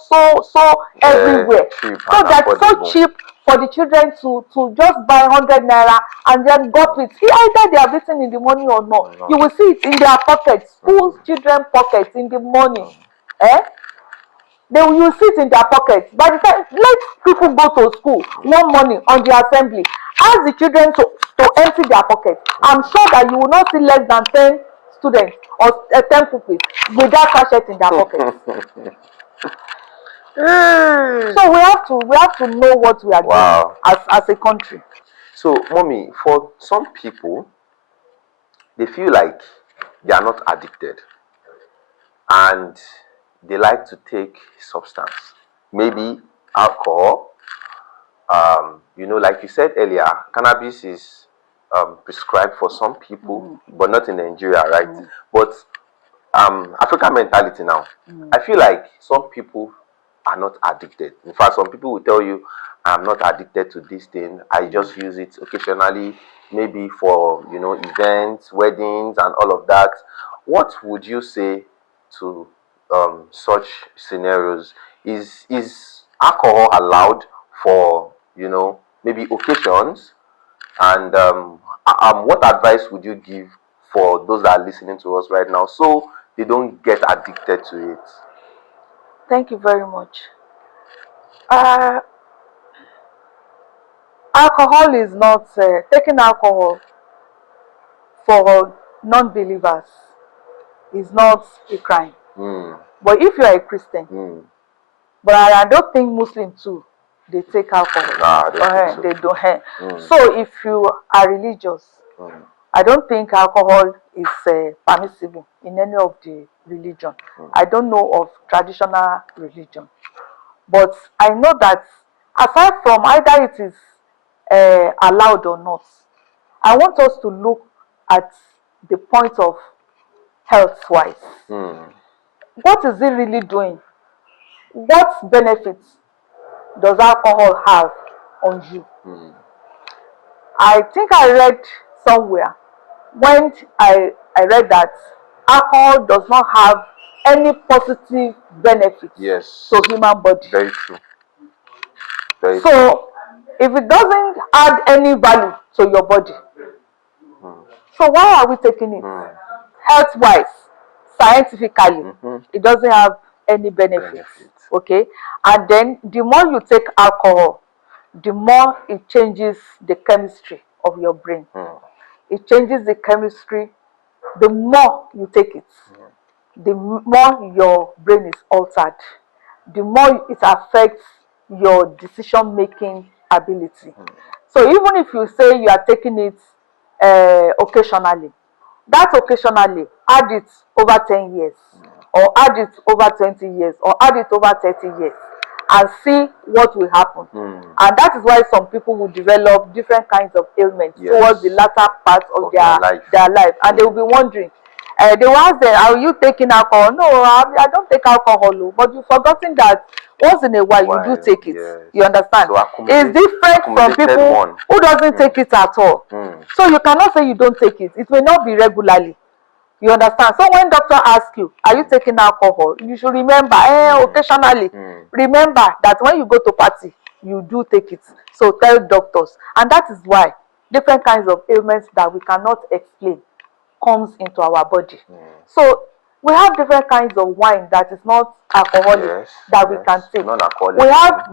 everywhere? So that's so cheap for the children to just buy 100 naira and then go with it. Either they are written in the money or not. You will see it in their pockets, school children pockets in the morning. They will use it in their pockets. By the time let people go to school one morning on the assembly, ask the children to empty their pockets. I'm sure that you will not see less than 10 students or 10 pupils with that sachet in their pockets. So we have to know what we are doing as a country. So, mommy, for some people, they feel like they are not addicted and they like to take substance, maybe alcohol. Like you said earlier, cannabis is prescribed for some people, but not in Nigeria, right? But African mentality now, I feel like some people are not addicted. In fact, some people will tell you, I'm not addicted to this thing. I just use it occasionally, maybe for events, weddings, and all of that. What would you say to such scenarios? Is alcohol allowed for maybe occasions? And what advice would you give for those that are listening to us right now so they don't get addicted to it? Thank you very much. Alcohol is not taking alcohol for non-believers is not a crime. But if you are a Christian, but I don't think Muslims too, they take alcohol. They don't. So if you are religious, I don't think alcohol is permissible in any of the religion. I don't know of traditional religion. But I know that aside from either it is allowed or not, I want us to look at the point of health-wise. What is it really doing? What benefits does alcohol have on you? I think I read somewhere when I read that alcohol does not have any positive benefits to human body. Very true. So if it doesn't add any value to your body, so why are we taking it? Health-wise, scientifically, it doesn't have any benefits. Okay, and then the more you take alcohol, the more it changes the chemistry of your brain. It changes the chemistry. The more you take it, the more your brain is altered, the more it affects your decision-making ability. So even if you say you are taking it occasionally, that occasionally, add it over 10 years, or add it over 20 years, or add it over 30 years, and see what will happen. And that is why some people will develop different kinds of ailments towards the latter part of their life. And they will be wondering, they will ask them, are you taking alcohol? No, I don't take alcohol, but you've forgotten that once in a while you do take it. You understand? So it's different from people who doesn't take it at all. So you cannot say you don't take it. It may not be regularly. You understand? So when doctor asks you, are you taking alcohol? You should remember, occasionally. Remember that when you go to party, you do take it. So tell doctors. And that is why different kinds of ailments that we cannot explain comes into our body. So We have different kinds of wine that is not alcoholic that we can take. We have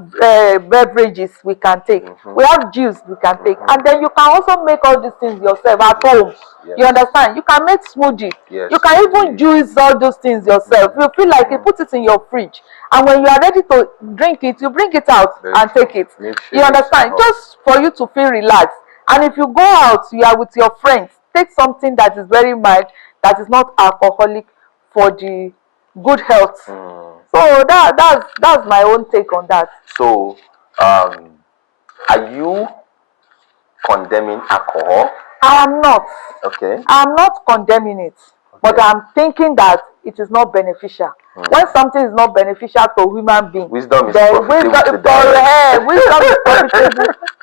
beverages we can take. We have juice we can take. And then you can also make all these things yourself at home. You understand? You can make smoothie. You can even juice all those things yourself. You feel like you put it in your fridge. And when you are ready to drink it, you bring it out and take it. You understand? Just for you to feel relaxed. And if you go out, you are with your friends, take something that is very mild, that is not alcoholic, for the good health. So that's my own take on that. So, are you condemning alcohol? I am not. Okay. I am not condemning it, but I'm thinking that it is not beneficial. When something is not beneficial to a human being, wisdom is profitable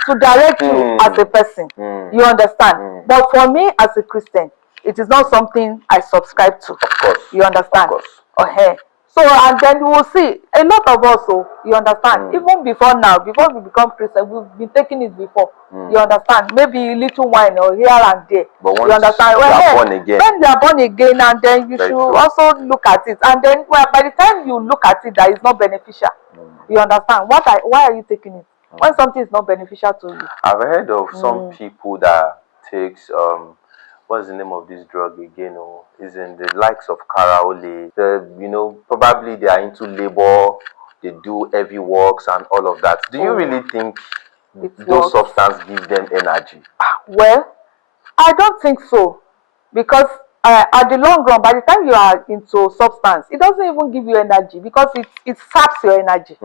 to direct you as a person. You understand? But for me as a Christian, it is not something I subscribe to. Of course. You understand? Of course. So, and then you will see a lot of us, you understand, even before now, before we become Christian, we've been taking it before. You understand? Maybe a little wine or here and there. But once you understand? you are born again. When you are born again, and then you should also look at it. And then by the time you look at it, that is not beneficial. You understand? Why are you taking it? When something is not beneficial to you. I've heard of some people that takes what's the name of this drug again? Is in the likes of Karaole. Probably they are into labor, they do heavy works and all of that. Do you really think those substances give them energy? Well, I don't think so, because at the long run, by the time you are into substance, it doesn't even give you energy, because it saps your energy.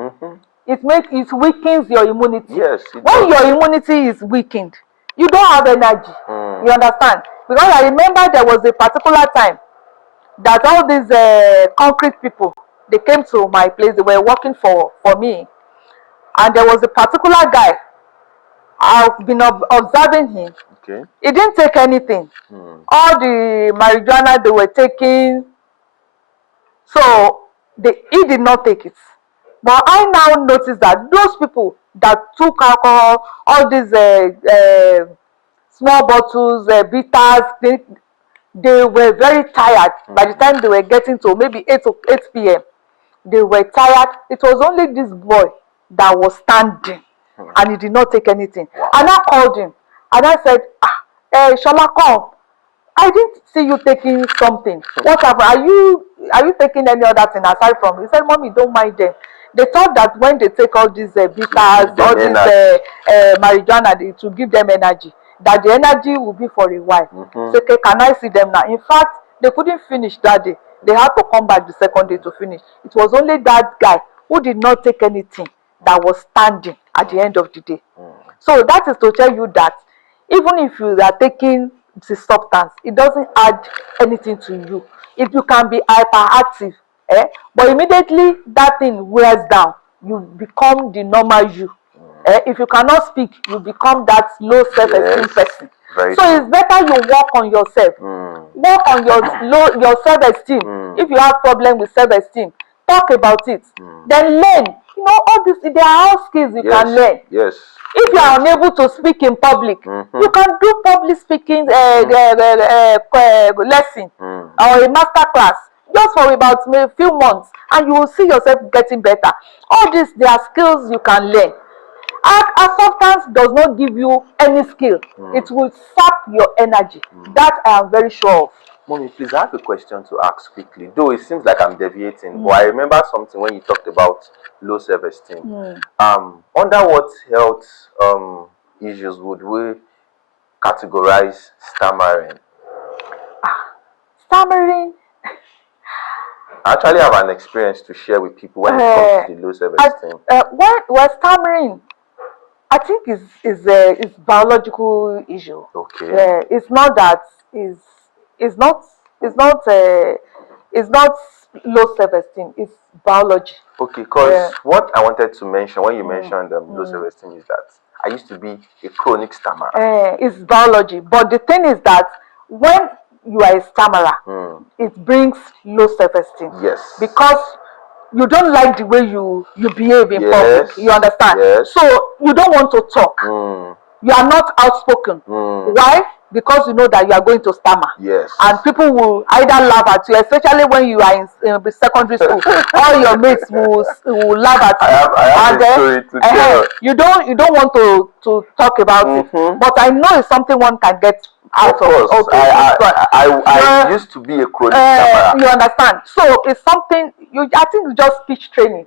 It weakens your immunity. Yes. When your immunity is weakened, you don't have energy. You understand? Because I remember there was a particular time that all these concrete people, they came to my place, they were working for me, and there was a particular guy, I've been observing him. Okay. He didn't take anything. All the marijuana they were taking, so he did not take it. But I now notice that those people that took alcohol, all these small bottles, bitters, they were very tired. By the time they were getting to maybe 8 p.m., they were tired. It was only this boy that was standing, and he did not take anything. And I called him, and I said, Shola, come. I didn't see you taking something. What happened? Are you taking any other thing aside from? He said, Mommy, don't mind them. They thought that when they take all these bitters, all this marijuana, it will give them energy. That the energy will be for a while. So, okay, can I see them now? In fact, they couldn't finish that day. They had to come back the second day to finish. It was only that guy who did not take anything that was standing at the end of the day. So that is to tell you that even if you are taking the substance, it doesn't add anything to you. If you can be hyperactive, but immediately that thing wears down, you become the normal you. If you cannot speak, you become that low self-esteem person. So it's better you work on yourself. Work on your self-esteem. If you have problem with self-esteem, talk about it. Then learn. All this, there are all skills you can learn. Yes. If you are unable to speak in public, you can do public speaking lesson or a master class just for about a few months, and you will see yourself getting better. All these, they are skills you can learn. A substance does not give you any skill. It will sap your energy. That I am very sure of. Mommy, please, I have a question to ask quickly. Though it seems like I'm deviating, but I remember something when you talked about low self-esteem. Under what health issues would we categorize stammering? Stammering? I actually have an experience to share with people when it comes to the low self-esteem. Well, stammering, I think is biological issue. Okay. It's not that it's not low self-esteem. It's biology. Okay, because what I wanted to mention when you mentioned low self-esteem is that I used to be a chronic stammerer. It's biology, but the thing is that when you are a stammerer, it brings low self-esteem. Yes. Because you don't like the way you behave in public. You understand? Yes. So you don't want to talk. You are not outspoken. Why? because you know that you are going to stammer. Yes. And people will either laugh at you, especially when you are in secondary school. All your mates will laugh at you. I have a story to tell. You don't want to talk about it, but I know it's something one can get out of. Course. Okay, I used to be a chronic stammerer. You understand? So it's something I think it's just speech training.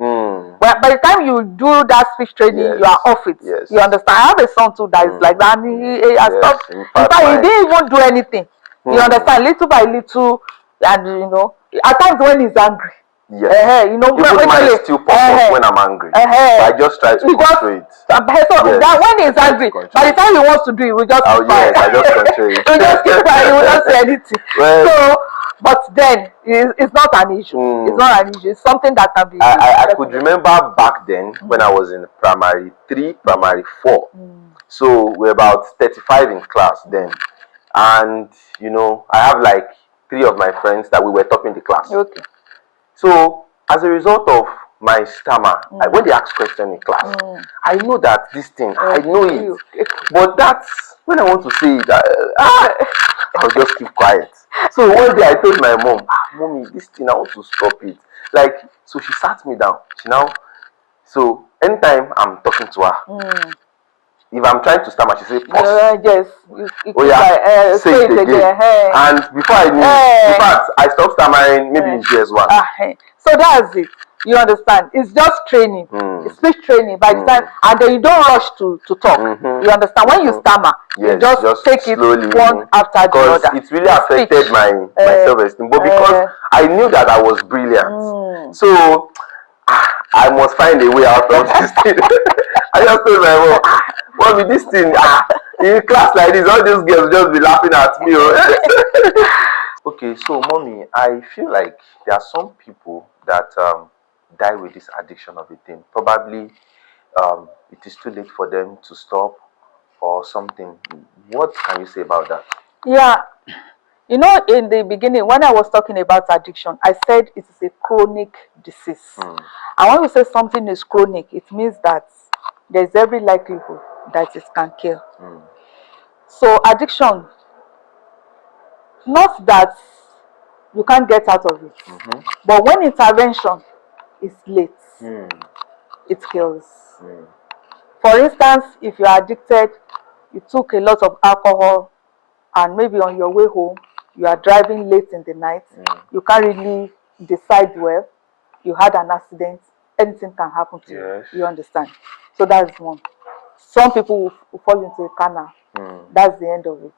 But by the time you do that speech training, you are off it. Yes. You understand? I have a son too that is like that, and he has stopped. In fact, he didn't even do anything. You understand? Little by little, and you know, at times when he's angry. Yes. You know, even mine still pop up when I'm angry. So I just try to control it. So that when he's angry, by the time he wants to do it, we just keep quiet. I just control it. We just keep quiet. He will not say anything. Well, so, but then it's not an issue. It's not an issue. It's something that can be. I could remember back then when I was in primary 3, primary 4. So we're about 35 in class then, and you know, I have like 3 of my friends that we were topping the class. Okay. So as a result of my stammer, when they ask questions in class, I know that this thing, I know it. But that's when I want to say it, I'll just keep quiet. So one day I told my mom, Mommy, this thing, I want to stop it. Like, so she sat me down. So anytime I'm talking to her, if I'm trying to stammer, she say pause. Yes. Say it again. And before I knew, in fact, I stopped stammering maybe in GS1. So that's it. You understand? It's just training. It's speech training by the time, and then you don't rush to talk. You understand? When you stammer, you just take it slowly, one after the other. Because it really affected my self-esteem. But because I knew that I was brilliant, so I must find a way out of this thing. I just told my mom, Mommy, this thing, in class like this, all these girls just be laughing at me. Okay, so Mommy, I feel like there are some people that die with this addiction of a thing. Probably it is too late for them to stop or something. What can you say about that? Yeah, you know, in the beginning, when I was talking about addiction, I said it is a chronic disease. And when we say something is chronic, it means that there's every likelihood that it can kill. So addiction, not that you can't get out of it, but when intervention is late, it kills. For instance, if you are addicted, you took a lot of alcohol, and maybe on your way home, you are driving late in the night, you can't really decide well, you had an accident, anything can happen to you. You understand? So that's one. Some people will fall into a canal. That's the end of it.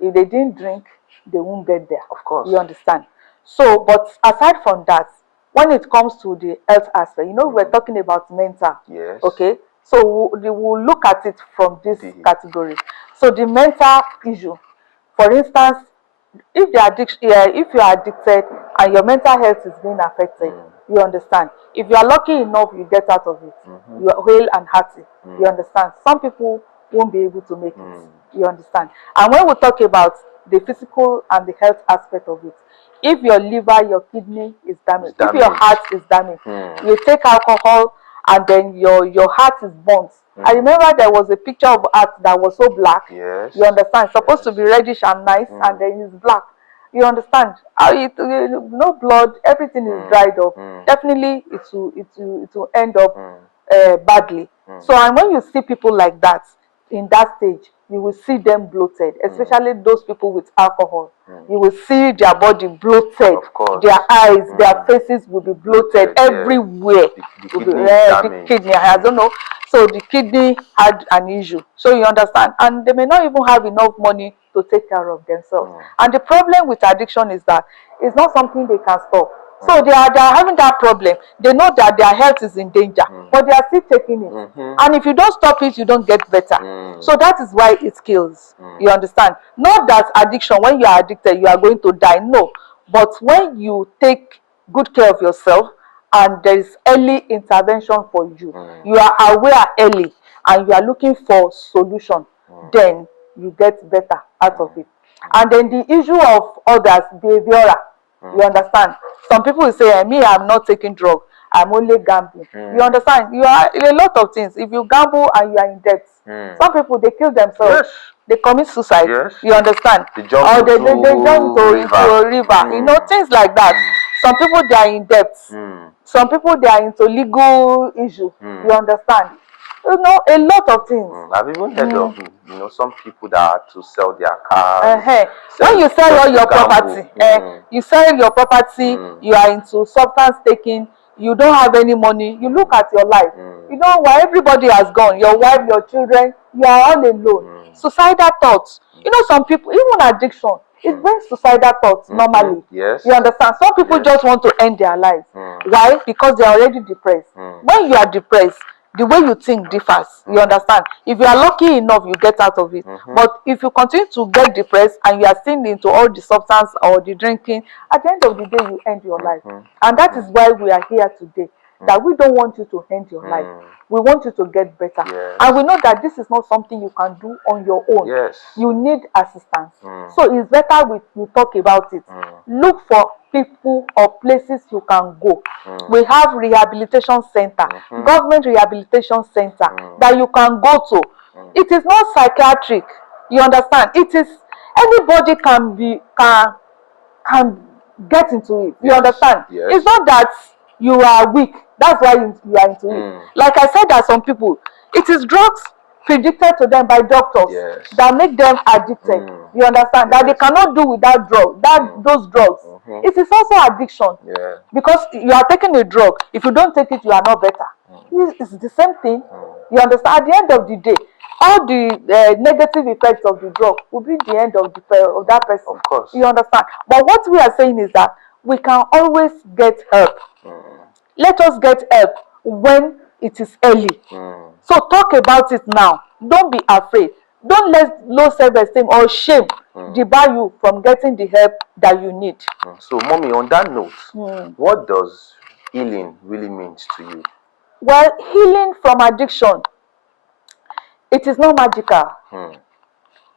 If they didn't drink, they won't get there. Of course. You understand? So, but aside from that, when it comes to the health aspect, you know, we're talking about mental. Okay? So we'll look at it from this category. So the mental issue, for instance, if you are addicted and your mental health is being affected, you understand. If you are lucky enough, you get out of it. You are hale and hearty. You understand. Some people won't be able to make it. You understand. And when we talk about the physical and the health aspect of it, if your liver, your kidney is damaged, if your heart is damaged, you take alcohol and then your heart is burnt. I remember there was a picture of heart that was so black. You understand? It's supposed to be reddish and nice, and then it's black. You understand? No blood, everything is dried up. Definitely, it will end up badly. So, and when you see people like that in that stage, you will see them bloated, especially those people with alcohol. You will see their body bloated, their eyes, their faces will be bloated everywhere. The kidney, I don't know. So the kidney had an issue. So you understand, and they may not even have enough money to take care of themselves. And the problem with addiction is that it's not something they can stop. So they are having that problem. They know that their health is in danger, but they are still taking it. And if you don't stop it, you don't get better. So that is why it kills. You understand? Not that addiction, when you are addicted, you are going to die. No. But when you take good care of yourself and there is early intervention for you, you are aware early and you are looking for solution, then you get better out of it. And then the issue of others, behavioral, you understand? Some people will say, me, I'm not taking drugs, I'm only gambling. You understand? You are in a lot of things. If you gamble and you are in debt, some people, they kill themselves. they commit suicide. Yes. You understand? They jump Or they into jump into a river. You know, things like that. Some people, they are in debt. Some people, they are into legal issue. You understand? You know, a lot of things. I've even heard of some people that had to sell their cars. When you sell all your property, you sell your property, you are into substance taking, you don't have any money, you look at your life. You know, why everybody has gone, your wife, your children, you are all alone. Suicidal thoughts. You know, some people, even addiction, it brings suicidal thoughts normally. Yes. You understand? Some people just want to end their lives. Why? Because they are already depressed. When you are depressed, the way you think differs. You understand? If you are lucky enough, you get out of it. But if you continue to get depressed and you are still into all the substance or the drinking, at the end of the day, you end your life. And that is why we are here today. That we don't want you to end your life. We want you to get better. And we know that this is not something you can do on your own. You need assistance. So it's better we talk about it. Look for people or places you can go. We have rehabilitation center, government rehabilitation center that you can go to. It is not psychiatric. You understand? It is anybody can get into it. You understand? It's not that you are weak. That's why you are into it. Like I said, that some people, it is drugs predicted to them by doctors that make them addicted. You understand? That they cannot do without drugs. Those drugs. It is also addiction. Because you are taking a drug. If you don't take it, you are not better. It's the same thing. You understand? At the end of the day, all the negative effects of the drug will be the end of that person. Of course. You understand? But what we are saying is that we can always get help. Let us get help when it is early. So talk about it now. Don't be afraid. Don't let low self-esteem or shame debar you from getting the help that you need. So, Mommy, on that note, what does healing really mean to you? Well, healing from addiction, it is not magical.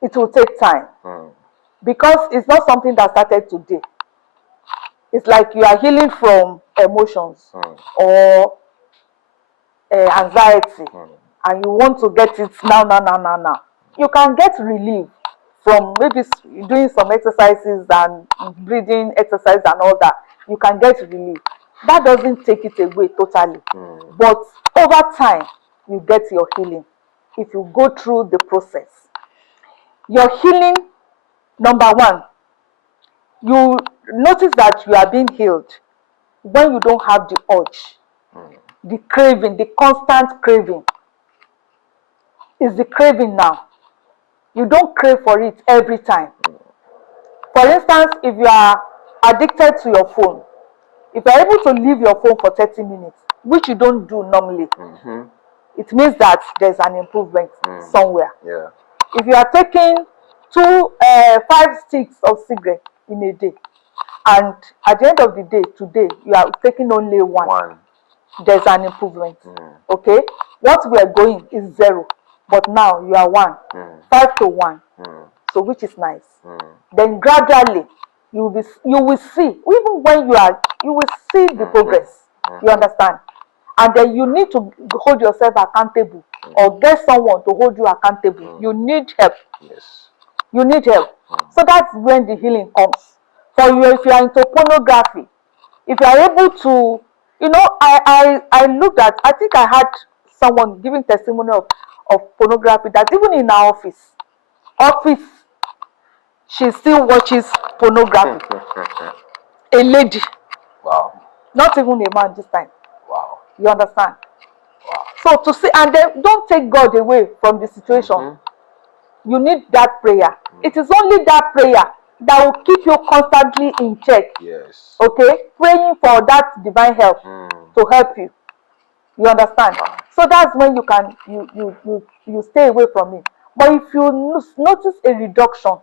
It will take time. Because it's not something that started today. It's like you are healing from emotions or anxiety, and you want to get it now. You can get relief from maybe doing some exercises and breathing exercise and all that. You can get relief. That doesn't take it away totally. But over time, you get your healing if you go through the process. Your healing, number one, you notice that you are being healed when you don't have the urge, the craving, the constant craving. Is the craving now. You don't crave for it every time. For instance, if you are addicted to your phone, if you are able to leave your phone for 30 minutes, which you don't do normally, it means that there's an improvement somewhere. If you are taking 5 sticks of cigarette in a day, and at the end of the day, today, you are taking only one, there's an improvement. Okay? What we are going is 0, but now you are 1, 5 to 1. So which is nice. Then gradually, you will see, even when you will see the progress. You understand? And then you need to hold yourself accountable or get someone to hold you accountable. You need help. You need help. So that's when the healing comes. For you, if you are into pornography, if you are able to, you know, I looked at, I think I had someone giving testimony of pornography, that even in our office, she still watches pornography. A lady. Wow. Not even a man this time. Wow. You understand? Wow. So to see, and then don't take God away from the situation. You need that prayer. It is only that prayer that will keep you constantly in check. Okay? Praying for that divine help to help you. You understand? Wow. So that's when you can you stay away from it. But if you notice a reduction,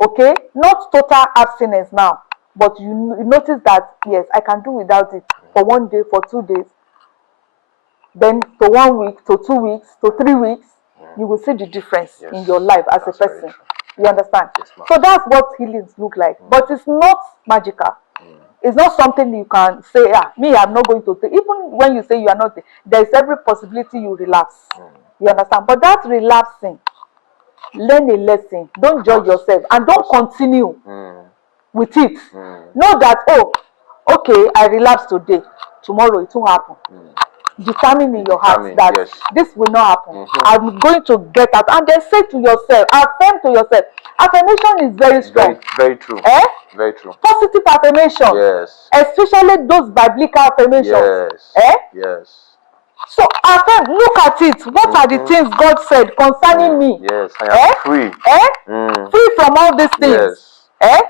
okay, not total abstinence now, but you notice that yes, I can do without it for 1 day, for 2 days, then to 1 week, to 2 weeks, to 3 weeks, you will see the difference in your life as a person. You understand? So that's what healings look like. But it's not magical. It's not something you can say, me, I'm not going to take. Even when you say you are not, there's every possibility you relapse. You understand? But that relapsing learn a lesson. Don't judge yourself and don't continue with it. Know that, oh, okay, I relapsed today. Tomorrow it won't happen. Determine in your heart that this will not happen. I'm going to get out. And then say to yourself, affirm to yourself. Affirmation is very strong. Very true. Very true. Positive affirmation. Yes. Especially those biblical affirmations. Yes. So affirm, look at it. What are the things God said concerning me? Yes, I am free. Free from all these things.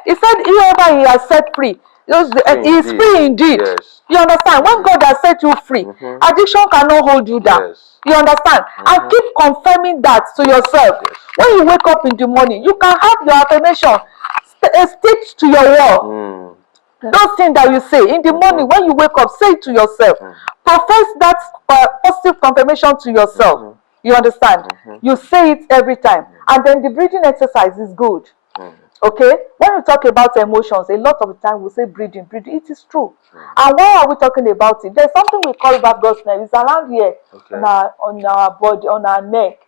He said, whoever he has set free, he is free indeed. Yes. You understand? When God has set you free, addiction cannot hold you down. You understand? And keep confirming that to yourself. When you wake up in the morning, you can have your affirmation stick to your wall. Those things that you say in the morning when you wake up, say it to yourself. Profess that positive confirmation to yourself. You understand? You say it every time. And then the breathing exercise is good. Okay? When we talk about emotions, a lot of the time we say breathing. It is true. And why are we talking about it? There's something we call vagus nerve. It's around here on our body, on our neck.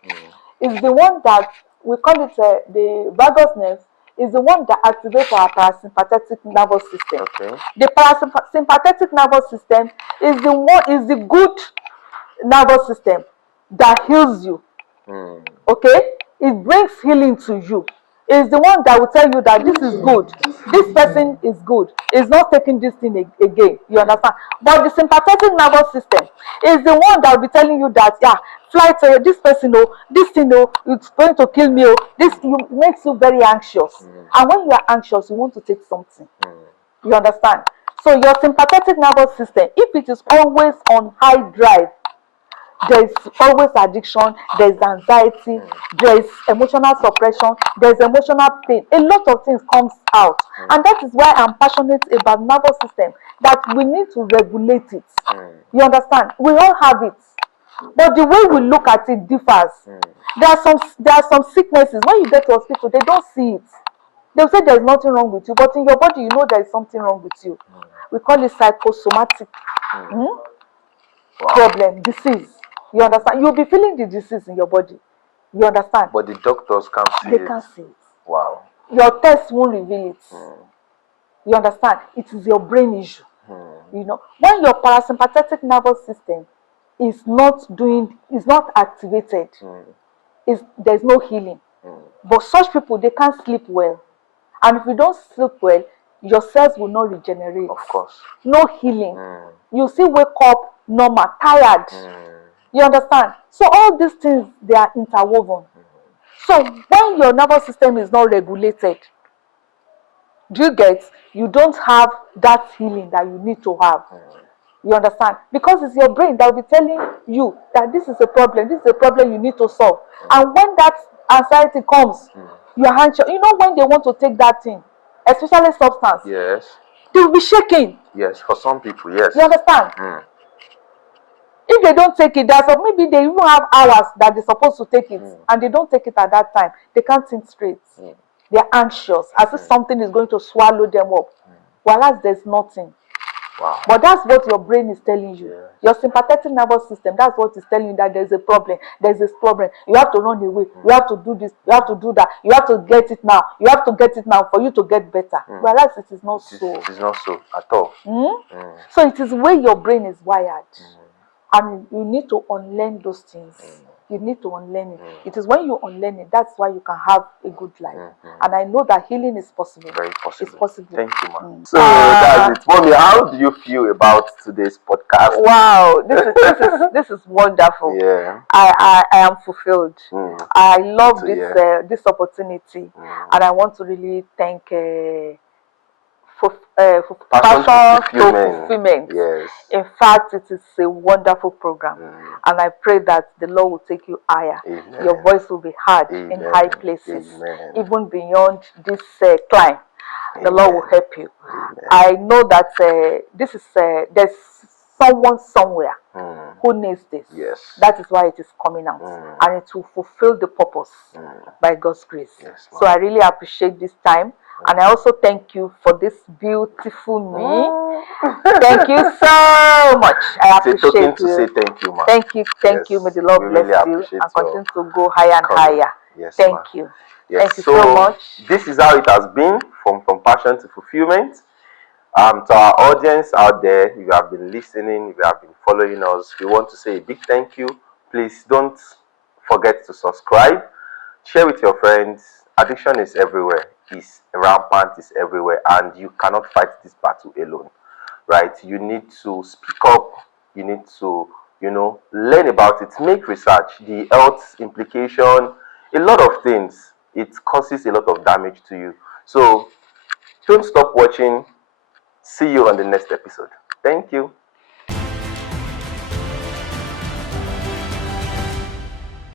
It's the one that we call it the vagus nerve. Is the one that activates our parasympathetic nervous system. The parasympathetic nervous system is the good nervous system that heals you. Okay? It brings healing to you. It's the one that will tell you that this is good. This person is good. It's not taking this thing again. You understand? But the sympathetic nervous system is the one that will be telling you that, flight, this person, this thing, it's going to kill me. This makes you very anxious. And when you are anxious, you want to take something. You understand? So your sympathetic nervous system, if it is always on high drive, there is always addiction, there is anxiety, there is emotional suppression, there is emotional pain. A lot of things comes out. And that is why I'm passionate about nervous system, that we need to regulate it. You understand? We all have it. But the way we look at it differs. There are some sicknesses. When you get to hospital, they don't see it. They'll say there's nothing wrong with you, but in your body, you know there is something wrong with you. We call it psychosomatic problem, disease. You understand? You'll be feeling the disease in your body. You understand? But the doctors can't see it. They can't see it. Wow. Your test won't reveal it. You understand? It is your brain issue. You know, when your parasympathetic nervous system is not activated, there's no healing. But such people, they can't sleep well. And if you don't sleep well, your cells will not regenerate. Of course. No healing. You still wake up normal, tired. You understand? So all these things, they are interwoven. So when your nervous system is not regulated, you don't have that healing that you need to have. You understand? Because it's your brain that will be telling you that this is a problem you need to solve. And when that anxiety comes, you're anxious. You know when they want to take that thing, especially substance, they will be shaking. Yes, for some people, yes. You understand? If they don't take it, maybe they even have hours that they're supposed to take it, and they don't take it at that time. They can't think straight. They're anxious, as if something is going to swallow them up. Whereas there's nothing. Wow. But that's what your brain is telling you. Your sympathetic nervous system, that's what is telling you that there's a problem. There's this problem. You have to run away. You have to do this. You have to do that. You have to get it now. You have to get it now for you to get better. Whereas it is not so. It is not so at all. So it is the way your brain is wired. And you need to unlearn those things. You need to unlearn it. It is when you unlearn it, that's why you can have a good life. And I know that healing is possible. Very possible. It's possible. Thank you, ma'am. So that's it. Mommy, how do you feel about today's podcast? Wow, this is wonderful. Yeah. I am fulfilled. I love this opportunity, and I want to really thank passion to fulfillment. Yes. In fact, it is a wonderful program, and I pray that the Lord will take you higher. Amen. Your voice will be heard in high places, even beyond this climb. The Lord will help you. I know that there's someone somewhere who needs this. Yes. That is why it is coming out, and it will fulfill the purpose by God's grace. Yes, so I really appreciate this time. And I also thank you for this beautiful me. Thank you so much. I appreciate you. To say thank you, ma'am. Thank you. May the Lord bless you and continue to go higher and higher. Yes, Thank ma'am. you. Yes. Thank you so much. This is how it has been from passion to fulfillment. To our audience out there, if you have been listening, if you have been following us, we want to say a big thank you. Please don't forget to subscribe, share with your friends. Addiction is everywhere, it's rampant, it's everywhere, and you cannot fight this battle alone, right? You need to speak up, you need to, learn about it, make research, the health implication, a lot of things. It causes a lot of damage to you. So don't stop watching. See you on the next episode. Thank you.